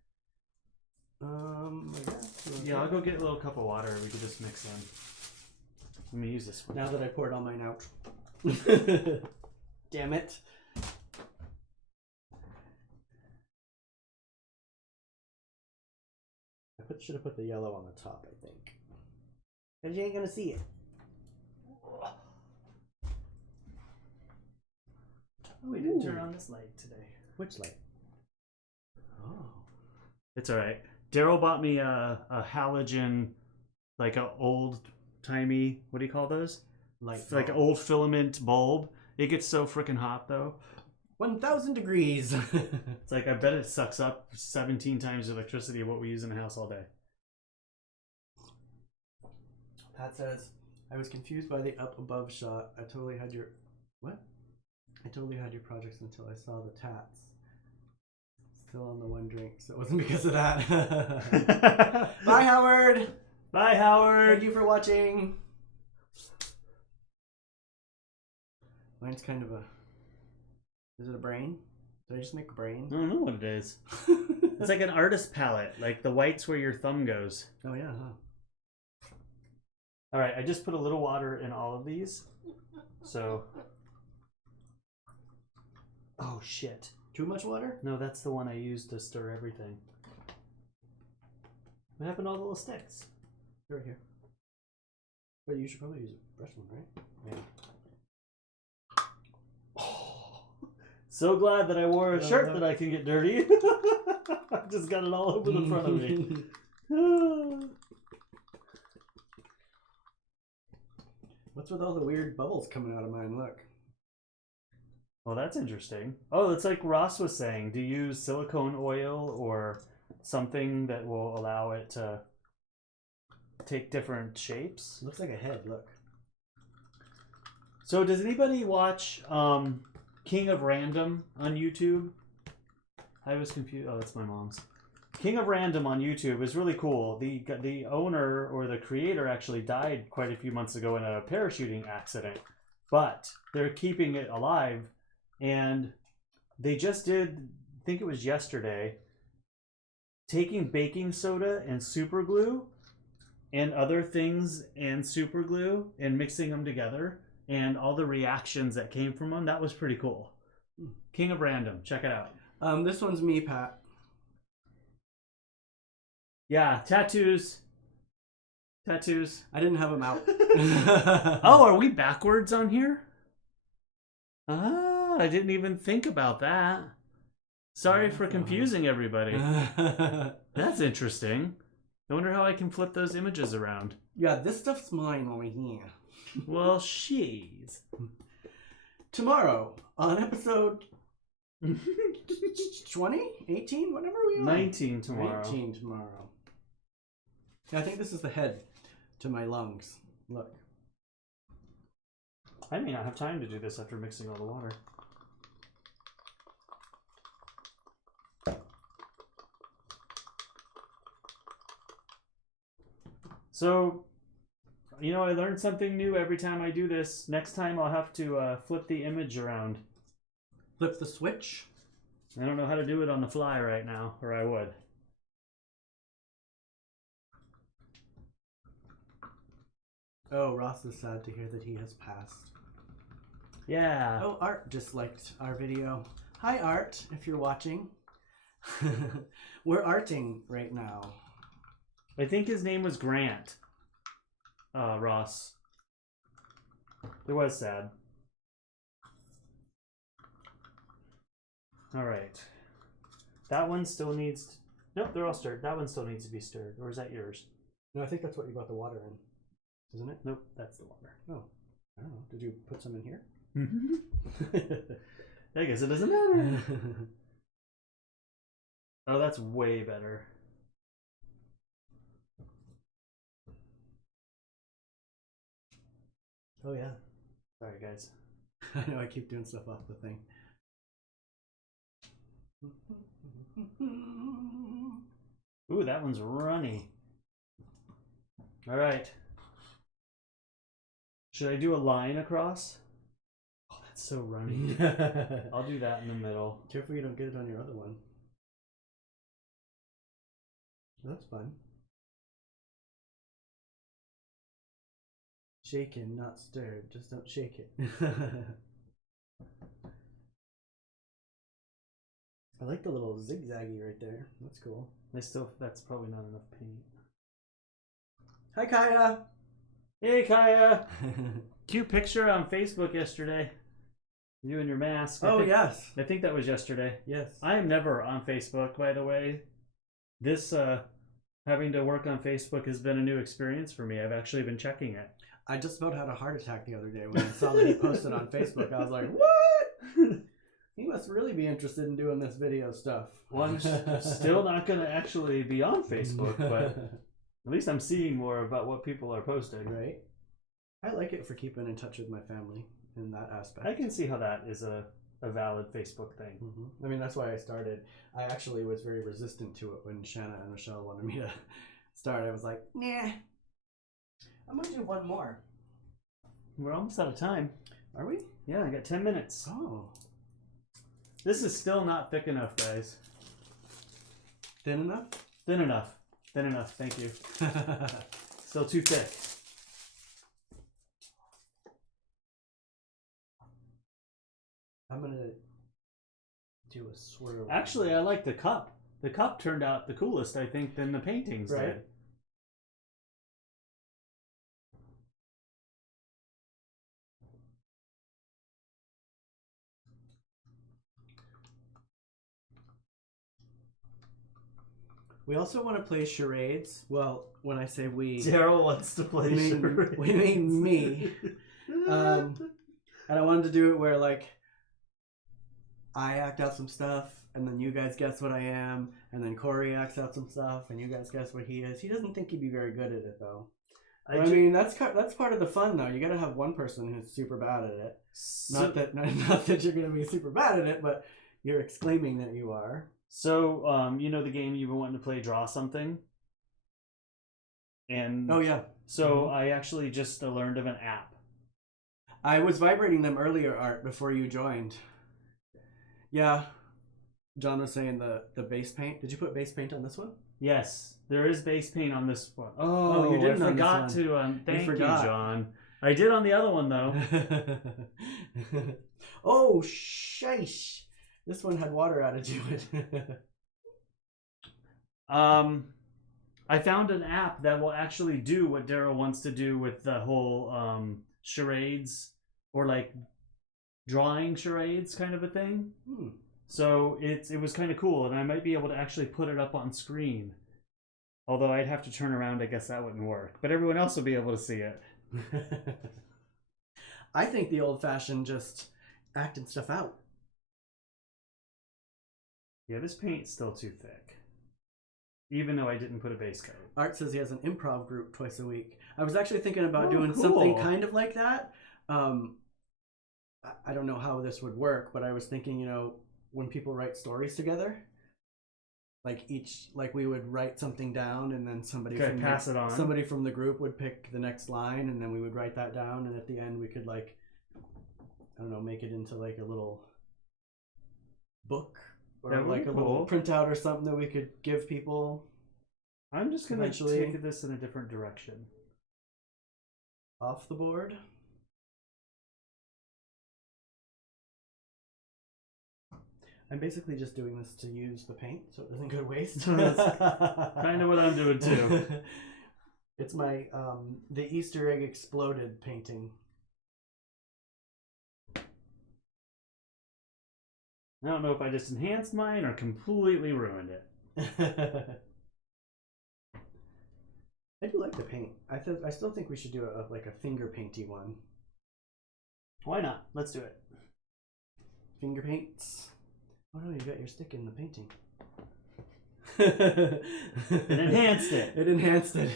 I guess. Yeah, I'll go get a little cup of water. We can just mix in. Let me use this one. Now that I poured all mine out. Damn it. Should have put the yellow on the top, I think. Because you ain't gonna see it. Oh, we didn't turn on this light today. Which light? Oh. It's all right. Derrol bought me a halogen, like a old timey. What do you call those? Like an old filament bulb. It gets so freaking hot though. 1,000 degrees. It's like I bet it sucks up 17 times the electricity of what we use in the house all day. Pat says, I was confused by the up above shot. I totally had your projects until I saw the tats. Still on the one drink, so it wasn't because of that. Bye, Howard. Bye, Howard. Thank you for watching. Mine's kind of a... Is it a brain? Did I just make a brain? I don't know what it is. It's like an artist palette. Like the white's where your thumb goes. Oh, yeah, huh? All right, I just put a little water in all of these. So... Oh, shit. Too much water? No, that's the one I used to stir everything. What happened to all the little sticks? They're right here. But you should probably use a brush one, right? Yeah. Oh, so glad that I wore a shirt that I can get dirty. I just got it all over the front of me. What's with all the weird bubbles coming out of mine? Look. Well, that's interesting. Oh, it's like Ross was saying. Do you use silicone oil or something that will allow it to take different shapes? Looks like a head, look. So does anybody watch King of Random on YouTube? I was confused. Oh, that's my mom's. King of Random on YouTube is really cool. The owner or the creator actually died quite a few months ago in a parachuting accident, but they're keeping it alive. And they just did, I think it was yesterday, taking baking soda and super glue and other things and super glue and mixing them together and all the reactions that came from them. That was pretty cool. King of Random, check it out. This one's me, Pat. Yeah, tattoos. Tattoos. I didn't have them out. Oh, are we backwards on here? Ah, I didn't even think about that. Sorry for confusing everybody. That's interesting. I wonder how I can flip those images around. Yeah, this stuff's mine over here. Well, she's. Tomorrow, on episode 20? 18? What number are we on? 19 tomorrow. 19 tomorrow. Yeah, I think this is the head to my lungs. Look. I may not have time to do this after mixing all the water. So, you know, I learned something new every time I do this. Next time I'll have to flip the image around. Flip the switch? I don't know how to do it on the fly right now, or I would. Oh, Ross is sad to hear that he has passed. Yeah. Oh, Art just liked our video. Hi, Art, if you're watching. We're arting right now. I think his name was Grant. Ross. It was sad. All right. That one still needs... Nope, they're all stirred. That one still needs to be stirred. Or is that yours? No, I think that's what you got the water in. Isn't it? Nope, that's the water. Oh, I don't know. Did you put some in here? I guess it doesn't matter. Oh, that's way better. Oh, yeah. Sorry, guys. I know I keep doing stuff off the thing. Ooh, that one's runny. All right. Should I do a line across? Oh, that's so runny. I'll do that in the middle. Careful you don't get it on your other one. That's fun. Shaken, not stirred. Just don't shake it. I like the little zigzaggy right there. That's cool. That's probably not enough paint. Hi, Kaya. Hey, Kaya. Cute picture on Facebook yesterday. You and your mask. Oh, yes. I think that was yesterday. Yes. I am never on Facebook, by the way. This having to work on Facebook has been a new experience for me. I've actually been checking it. I just about had a heart attack the other day when I saw that he posted on Facebook. I was like, what? He must really be interested in doing this video stuff. Well, I'm still not going to actually be on Facebook, but at least I'm seeing more about what people are posting. Right. I like it for keeping in touch with my family in that aspect. I can see how that is a valid Facebook thing. Mm-hmm. I mean, that's why I started. I actually was very resistant to it when Shanna and Michelle wanted me to start. I was like, nah. I'm going to do one more. We're almost out of time. Are we? Yeah, I got 10 minutes. Oh. This is still not thick enough, guys. Thin enough? Thin enough. Thin enough, thank you. Still too thick. I'm going to do a swirl. Actually, I like the cup. The cup turned out the coolest, I think, than the paintings did. We also want to play charades. Well, when I say we, Derrol wants to play charades. We mean me. And I wanted to do it where, like, I act out some stuff, and then you guys guess what I am, and then Cory acts out some stuff, and you guys guess what he is. He doesn't think he'd be very good at it, though. I mean, that's part of the fun, though. You got to have one person who's super bad at it. Not that you're going to be super bad at it, but you're exclaiming that you are. So, you know the game you've been wanting to play, Draw Something? And oh, yeah. So I actually just learned of an app. I was vibrating them earlier, Art, before you joined. Yeah. John was saying the base paint. Did you put base paint on this one? Yes, there is base paint on this one. Oh, you didn't. I forgot to. Thank you, John. I did on the other one though. Oh, sheesh. This one had water added to it. I found an app that will actually do what Derrol wants to do with the whole charades or like drawing charades kind of a thing. So it was kind of cool, and I might be able to actually put it up on screen. Although I'd have to turn around, I guess that wouldn't work. But everyone else will be able to see it. I think the old-fashioned just acting stuff out. Yeah, this paint's still too thick. Even though I didn't put a base coat. Art says he has an improv group twice a week. I was actually thinking about doing something kind of like that. I don't know how this would work, but I was thinking, you know, when people write stories together, like we would write something down, and then somebody from the group would pick the next line, and then we would write that down, and at the end we could, like, I don't know, make it into like a little book or like a little printout or something that we could give people. I'm just gonna take this in a different direction. Off the board. I'm basically just doing this to use the paint so it doesn't go to waste. That's kind of what I'm doing too. It's my the Easter egg exploded painting. I don't know if I just enhanced mine or completely ruined it. I do like the paint. I still think we should do like a finger painty one. Why not? Let's do it. Finger paints. Oh no, you got your stick in the painting. It enhanced it. It enhanced it.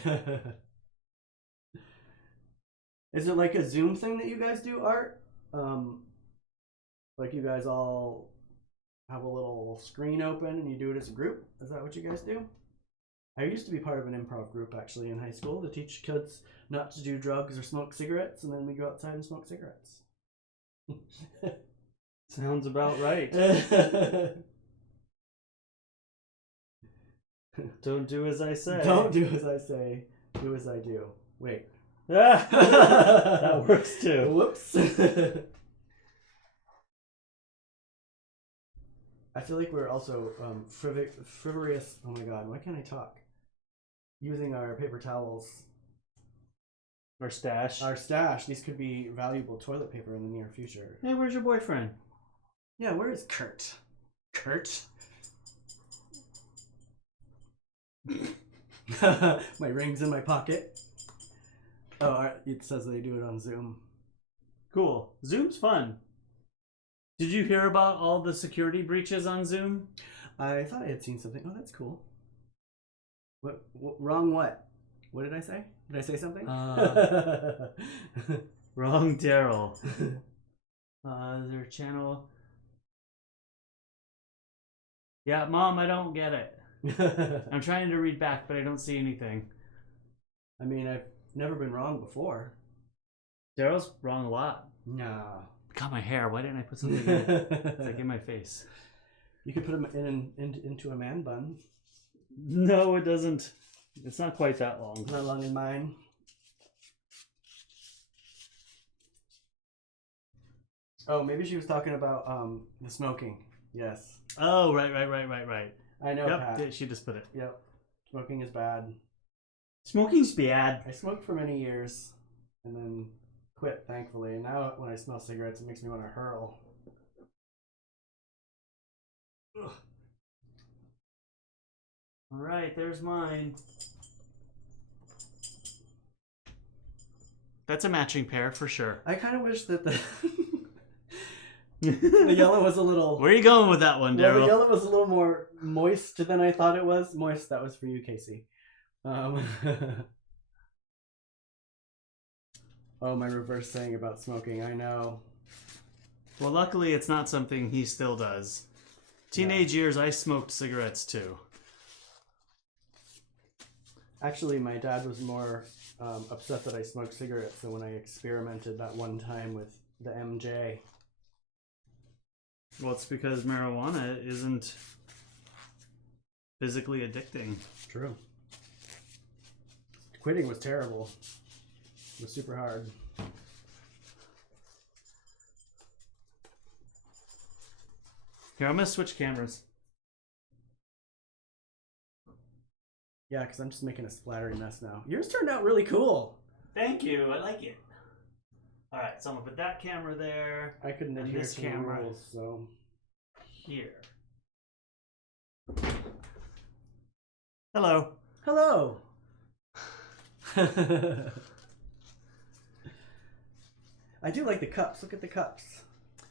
Is it like a Zoom thing that you guys do, Art? Like you guys all have a little screen open and you do it as a group? Is that what you guys do? I used to be part of an improv group actually in high school to teach kids not to do drugs or smoke cigarettes, and then we go outside and smoke cigarettes. Sounds about right. Don't do as I say. Don't do as I say. Do as I do. Wait. That works too. Whoops. I feel like we're also frivolous. Oh my god, why can't I talk? Using our paper towels Or stash. Our stash. These could be valuable toilet paper in the near future. Hey, where's your boyfriend? Yeah, where is Kurt? Kurt? My ring's in my pocket. Oh, it says they do it on Zoom. Cool. Zoom's fun. Did you hear about all the security breaches on Zoom? I thought I had seen something. Oh, that's cool. What wrong what? What did I say? Did I say something? Wrong Derrol. Their channel. Yeah, Mom, I don't get it. I'm trying to read back, but I don't see anything. I mean, I've never been wrong before. Daryl's wrong a lot. No. God, my hair. Why didn't I put something in? It's like in my face. You could put them into a man bun. No, it doesn't. It's not quite that long. Not long in mine. Oh, maybe she was talking about the smoking. Yes. Oh, right. I know, Yep, Pat. she just put it. Yep. Smoking is bad. Smoking's bad. I smoked for many years and then quit, thankfully. And now when I smell cigarettes, it makes me want to hurl. Ugh. All right, there's mine. That's a matching pair for sure. I kind of wish that the yellow was a little... Where are you going with that one, Well, the Derrol? yellow was a little more moist than I thought it was. Moist, that was for you, Casey. Oh, my reverse saying about smoking, I know. Well, luckily, it's not something he still does. Teenage years, I smoked cigarettes too. Actually, my dad was more upset that I smoked cigarettes than when I experimented that one time with the MJ. Well, it's because marijuana isn't physically addicting. True. Quitting was terrible. It was super hard. Here, I'm gonna switch cameras. Yeah, because I'm just making a splattery mess now. Yours turned out really cool. Thank you. I like it. All right, so I'm gonna put that camera there. I couldn't And adhere this to the camera. rules, so... Here. Hello. Hello! I do like the cups. Look at the cups.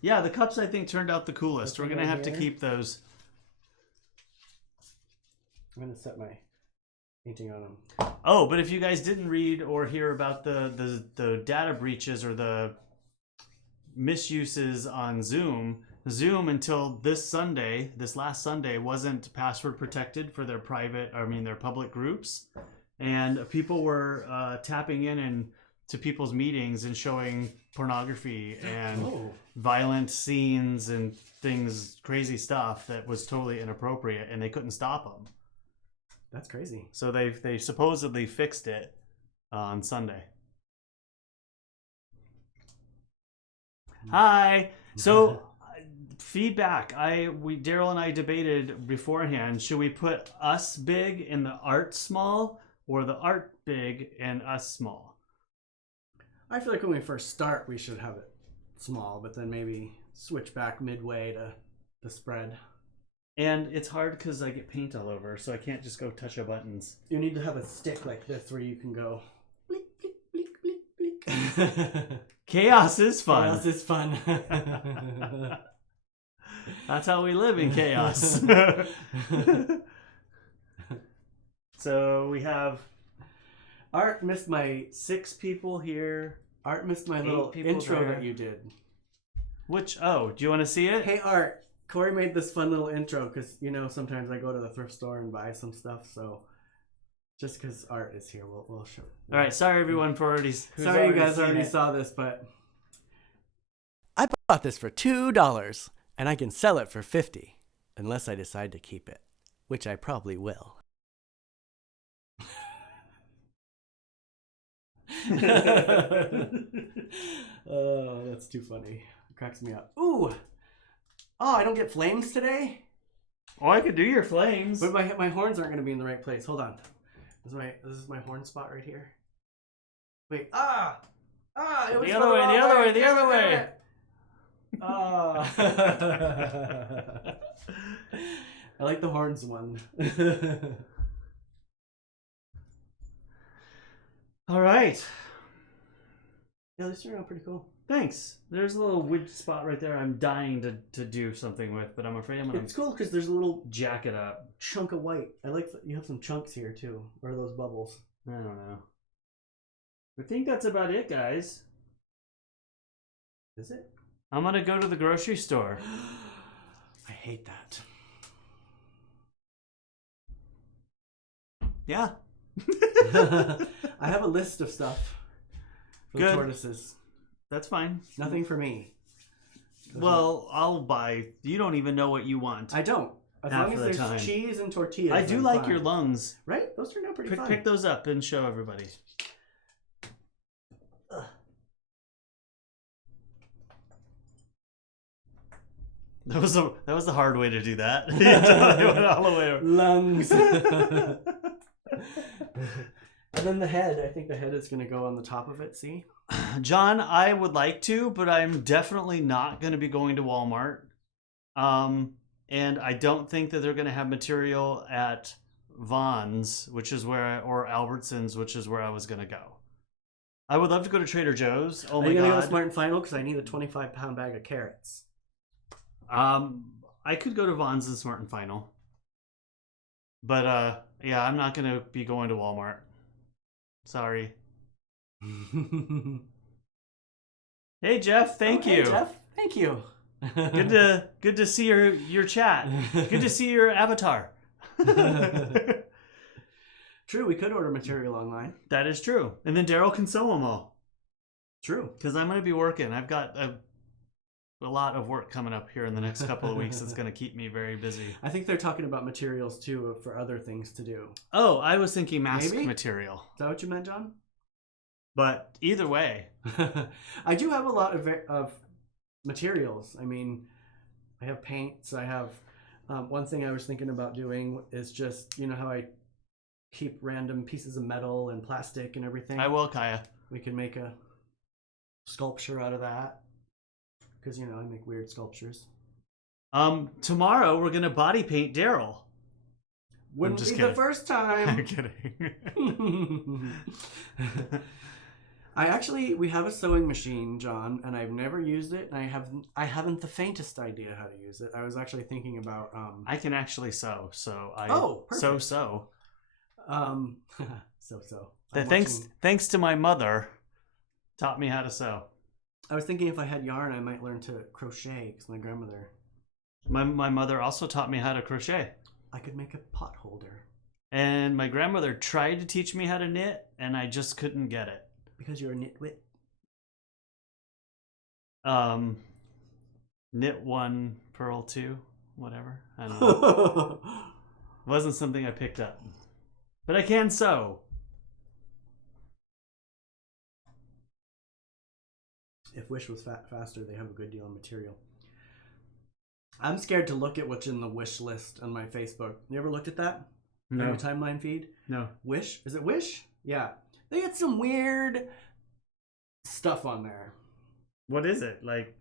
Yeah, the cups I think turned out the coolest. This We're one gonna right have to here. keep those. I'm going to set my painting on them. Oh, but if you guys didn't read or hear about the data breaches or the misuses on Zoom until this last Sunday, wasn't password protected for their their public groups, and people were tapping in to people's meetings and showing pornography and violent scenes and things, crazy stuff that was totally inappropriate, and they couldn't stop them. That's crazy. So they supposedly fixed it on Sunday. Hi. So feedback. Derrol and I debated beforehand. Should we put us big and the art small, or the art big and us small? I feel like when we first start, we should have it small, but then maybe switch back midway to the spread. And it's hard because I get paint all over, so I can't just go touch the buttons. You need to have a stick like this where you can go bleak, bleak, bleak, bleak, bleak. Chaos is fun. Chaos is fun. That's how we live in chaos. So we have Art missed my 6 people here. Art missed my 8 little people intro there. that you did. Do you want to see it? Hey Art, Cory made this fun little intro because sometimes I go to the thrift store and buy some stuff, so just because Art is here, we'll show. All right, sorry everyone for already. Sorry you guys already saw this, but I bought this for $2 and I can sell it for $50 unless I decide to keep it, which I probably will. Oh, that's too funny. It cracks me up. Ooh! Oh, I don't get flames today? Oh, I could do your flames. But my horns aren't going to be in the right place. Hold on. This is my horn spot right here. Wait. Ah! Ah! It was The other way, the other way, the other Damn way. it. Ah. I like the horns one. All right. Yeah, these turned out pretty cool. Thanks. There's a little wood spot right there I'm dying to do something with, but I'm afraid I'm going It's to cool because there's a little jack it up. chunk of white. I like that you have some chunks here too. Or those bubbles. I don't know. I think that's about it, guys. Is it? I'm going to go to the grocery store. I hate that. Yeah. I have a list of stuff for Good. the tortoises. That's fine. Nothing for me. Well, I'll buy. You don't even know what you want. I don't. As Half long as of the there's time. cheese and tortillas. I do I'm like fine. your lungs. Right? Those turned out pretty fun. Pick those up and show everybody. That was the hard way to do that. You totally went all the way around. Lungs. And then the head. I think the head is going to go on the top of it. See? John, I would like to, but I'm definitely not going to be going to Walmart. And I don't think that they're going to have material at Vons, which is or Albertsons, which is where I was going to go. I would love to go to Trader Joe's. Oh Are my you going to god. go Smart and Final? Because I need a 25-pound bag of carrots. I could go to Vons and Smart and Final. But yeah, I'm not going to be going to Walmart. Sorry. Hey Jeff, thank you. Hey, Jeff. Thank you. Good to see your chat. Good to see your avatar. True, we could order material online. That is true. And then Derrol can sew them all. True. Because I'm going to be working. I've got a lot of work coming up here in the next couple of weeks that's going to keep me very busy. I think they're talking about materials too for other things to do. Oh, I was thinking mask Maybe? material. Is that what you meant, John? But either way. I do have a lot of materials. I mean, I have paints. I have one thing I was thinking about doing is just, you know how I keep random pieces of metal and plastic and everything? I will, Kaya. We can make a sculpture out of that. Because, you know, I make weird sculptures. Tomorrow we're going to body paint Derrol. Wouldn't just be kidding. the first time. I'm kidding. We have a sewing machine, John, and I've never used it, and I haven't the faintest idea how to use it. I was actually thinking about I can actually sew, so I perfect. sew. So. Thanks to my mother, taught me how to sew. I was thinking if I had yarn, I might learn to crochet because my grandmother. My mother also taught me how to crochet. I could make a pot holder. And my grandmother tried to teach me how to knit, and I just couldn't get it. Because you're a nitwit. Knit one, purl two, whatever. I don't know. Wasn't something I picked up. But I can sew. If Wish was faster, they have a good deal of material. I'm scared to look at what's in the wish list on my Facebook. You ever looked at that? No. On your timeline feed? No. Wish? Is it Wish? Yeah. They had some weird stuff on there. What is it? Like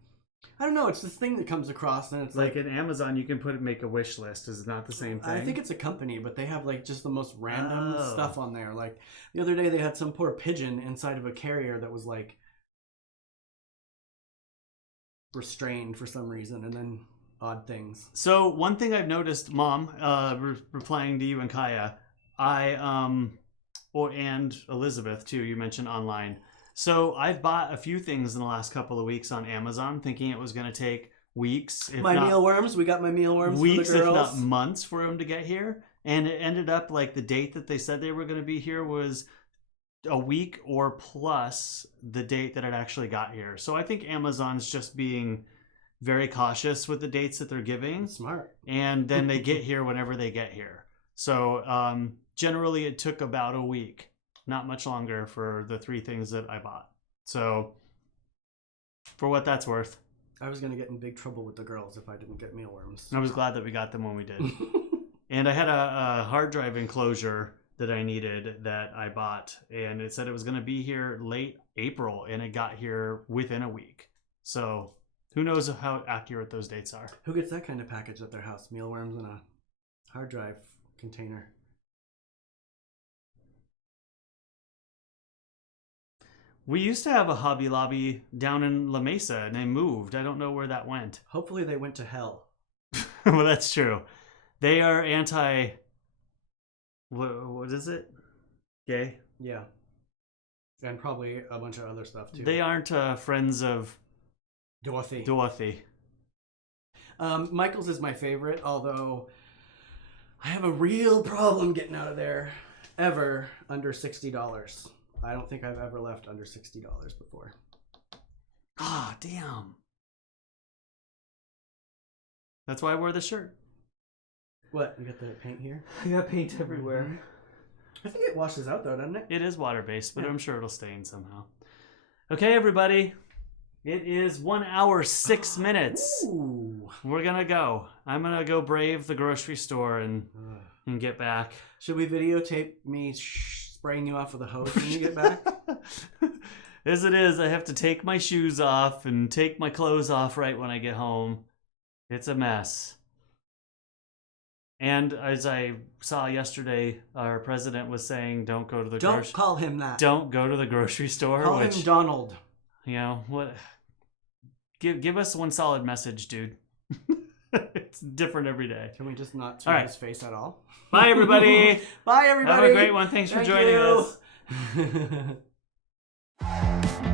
I don't know. It's this thing that comes across, and it's like in Amazon, you can make a wish list. Is it not the same thing? I think it's a company, but they have like just the most random stuff on there. Like the other day, they had some poor pigeon inside of a carrier that was like restrained for some reason, and then odd things. So one thing I've noticed, Mom, replying to you and Kaya, and Elizabeth too. You mentioned online. So I've bought a few things in the last couple of weeks on Amazon, thinking it was going to take weeks, if not mealworms. We got my mealworms. weeks, for the if girls. not months, for them to get here. And it ended up like the date that they said they were going to be here was a week or plus the date that it actually got here. So I think Amazon's just being very cautious with the dates that they're giving. Smart. And then they get here whenever they get here. So generally it took about a week. Not much longer for the 3 things that I bought. So, for what that's worth. I was going to get in big trouble with the girls if I didn't get mealworms. I was glad that we got them when we did. And I had a hard drive enclosure that I needed that I bought, and it said it was going to be here late April, and it got here within a week. So who knows how accurate those dates are. Who gets that kind of package at their house? Mealworms in a hard drive container. We used to have a Hobby Lobby down in La Mesa, and they moved. I don't know where that went. Hopefully they went to hell. Well, that's true. They are anti... What is it? Gay? Yeah. And probably a bunch of other stuff, too. They aren't friends of... Dorothy. Michael's is my favorite, although I have a real problem getting out of there ever under $60. I don't think I've ever left under $60 before. Ah, damn. That's why I wore the shirt. What? You got the paint here? I got paint everywhere. Mm-hmm. I think it washes out though, doesn't it? It is water-based, but Yeah. I'm sure it'll stain somehow. Okay, everybody. It is 1 hour, 6 minutes. Ooh. We're gonna go. I'm gonna go brave the grocery store and get back. Should we videotape me spraying you off with a hose when you get back? As it is, I have to take my shoes off and take my clothes off right when I get home. It's a mess. And as I saw yesterday, our president was saying, "Don't go to the Don't call him that. Don't go to the grocery store." Call him Donald. You know what? Give us one solid message, dude. It's different every day. Can we just not see All right. his face at all? Bye, everybody. Bye, everybody. Have a great one. Thanks for joining us. us.